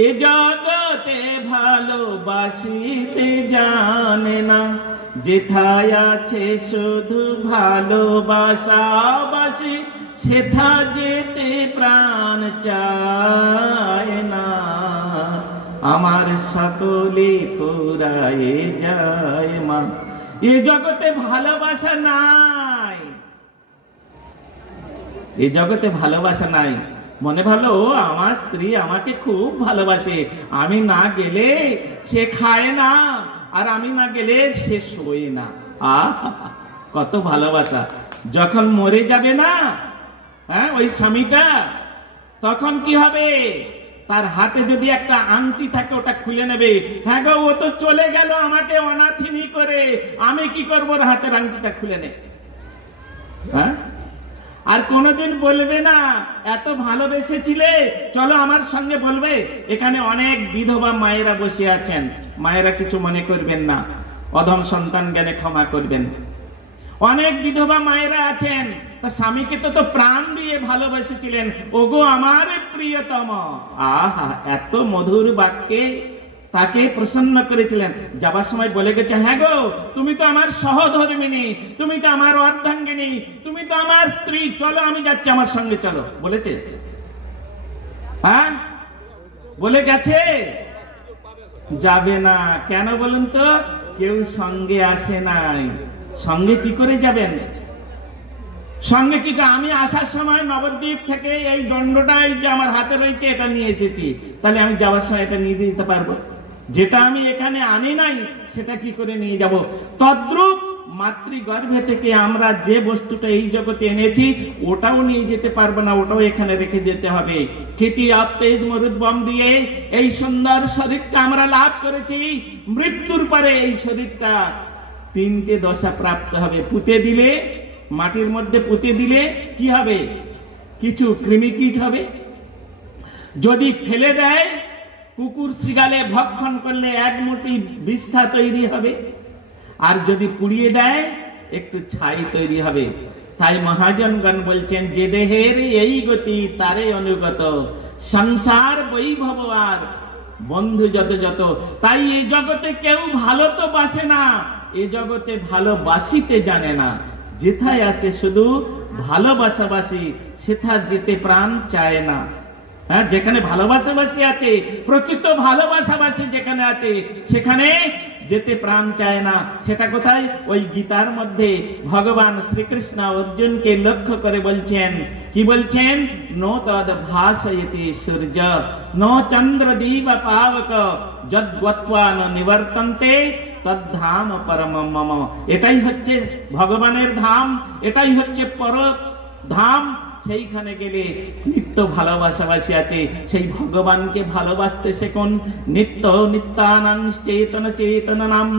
এ জগতে ভালোবাসিতে জানে না, যেথায় আছে শুধু ভালোবাসাবাসি, সেথা যেতে প্রাণ চায় না, আমার সকলে পুরায়ে যায় মা। এ জগতে ভালোবাসা নাই, এ জগতে ভালোবাসা নাই। মনে ভালো, আমার স্ত্রী আমাকে খুব ভালোবাসে, আমি না গেলে সে খায় না, আর আমি না গেলে সে শোয় না। কত ভালোবাসা! যখন মরে যাবে না, হ্যাঁ, ওই স্বামীটা, তখন কি হবে? তার হাতে যদি একটা আংটি থাকে ওটা খুলে নেবে। হ্যাঁ গো, ও তো চলে গেল আমাকে অনাথিনী করে, আমি কি করবো? হাতের আংটিটা খুলে নে। হ্যাঁ, আর কোনোদিন বলবে না এত ভালোবেসেছিলে চলো আমার সঙ্গে বলবে। এখানে অনেক বিধবা মায়েরা বসে আছেন, মায়েরা কিছু মনে করবেন না, অধম সন্তান জ্ঞানে ক্ষমা করবেন। অনেক বিধবা মায়েরা আছেন, তা স্বামীকে তো প্রাণ দিয়ে ভালোবেসেছিলেন, ওগো আমার প্রিয়তম। আহা, এত মধুর বাক্যে তাকে প্রসন্ন করেছিলেন। যাবার সময় বলে গেছে, হ্যাঁ গো, তুমি তো আমার সহধর্মিনী, তুমি তো আমার অর্ধাঙ্গিনী, তুমি তো আমার স্ত্রী, চলো আমি যাচ্ছি, আমার সঙ্গে চলো। বলেছে? হ্যাঁ, বলে গেছে? যাবে না। কেন বলুন তো? কেউ সঙ্গে আসে নাই। সঙ্গে কি করে যাবেন? সঙ্গে কি? আমি আসার সময় নবদ্বীপ থেকে এই দণ্ডটা এই যে আমার হাতে রয়েছে এটা নিয়ে এসেছি, তাহলে আমি যাওয়ার সময় এটা নিয়ে যেতে পারবো? যেটা আমি এখানে আনি নাই সেটা কি করে নিয়ে যাব? তদ্রূপ মাতৃগর্ভে থেকে আমরা যে বস্তুটা এই জগতে এনেছি ওটাও নিয়ে যেতে পারবো না, ওটাও এখানে রেখে যেতে হবে। খ্যাতি আপতেজ মরুদ্বম দিয়ে এই সুন্দর শরীরটা আমরা লাভ করেছি। মৃত্যুর পরে এই শরীরটা তিনটে দশা প্রাপ্ত হবে। পুঁতে দিলে, মাটির মধ্যে পুঁতে দিলে কি হবে? কিছু কৃমিকীট হবে। যদি ফেলে দেয়, কুকুর শৃগালে ভক্ষণ করলে এক মুঠি বিষ্ঠা তৈরি হবে। আর যদি পুড়িয়ে দেয় একটু ছাই তৈরি হবে। তাই মহাজনগণ বলছেন, যে দেহের এই গতি তারে অনুগত, সংসার বৈভব আর বন্ধু যত যত। তাই এই জগতে কেউ ভালো তো বাসে না, এ জগতে ভালোবাসিতে জানে না। যেথায় আছে শুধু ভালোবাসাবাসি, সেথা যেতে প্রাণ চায় না। হ্যাঁ, যেখানে ভালোবাসাবাসি আছে, প্রকৃত ভালোবাসাবাসি যেখানে আছে, সেখানে যেতে প্রাণ চায় না। সেটা কোথায়? ওই গীতার মধ্যে ভগবান শ্রীকৃষ্ণ অর্জুনকে লক্ষ্য করে বলছেন, কি বলছেন? নো তদ ভাসয়তি সূর্য নো চন্দ্র দিব পাবক যদ্গত্বা ন নিবর্তন্তে তদ্ধাম পরমম মম। এটাই হচ্ছে ভগবানের ধাম, এটাই হচ্ছে পর ধাম। সেইখানে গেলে নিত্য ভালোবাসাবাসী আছে, সেই ভগবানকে ভালোবাসতে শেখুন। নিত্য নিত্যানাং চেতন চেতনানাম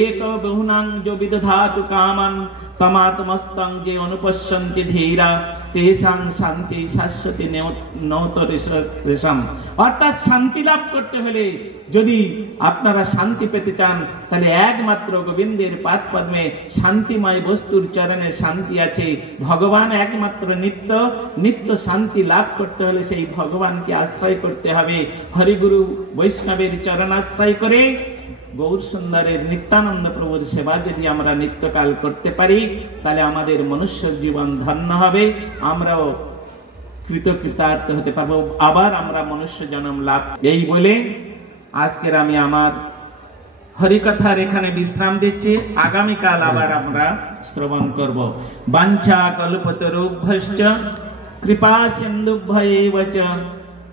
এক বহুনাং যো বিদধাতু কামান তমাত্মস্তং যে অনুপশ্যন্তি ধীরা তেষাং শান্তি শাশ্বতী নৌতরেশম। অর্থাৎ শান্তি লাভ করতে হলে, যদি আপনারা শান্তি পেতে চান, তাহলে একমাত্র গোবিন্দের পাদ পদ্মে শান্তিময় বস্তুর চরণে শান্তি আছে। ভগবান একমাত্র নিত্য, নিত্য শান্তি লাভ করতে হলে সেই ভগবানকে আশ্রয় করতে হবে। হরিগুরু বৈষ্ণবের চরণাশ্রয় করে গৌর সুন্দরের নিত্যানন্দ প্রভুর সেবা যদি আমরা নিত্যকাল করতে পারি, তাহলে আমাদের মনুষ্য জীবন ধন্য হবে, আমরাও কৃতকৃতার্থ হতে পারবো, আবার আমরা মনুষ্য জন্ম লাভ। এই বলে আজকের আমি আমার হরিকথার এখানে বিশ্রাম দিচ্ছি। আগামীকাল আবার আমরা শ্রবণ করব। বাঞ্ছা কল্পতরুভ্যশ্চ কৃপা সিন্ধুভ্যৈব চ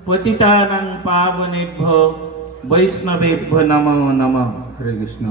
পতিতানাং পাবনেভ্যো বৈষ্ণবেভ্যো নমো নমঃ। হরে কৃষ্ণ।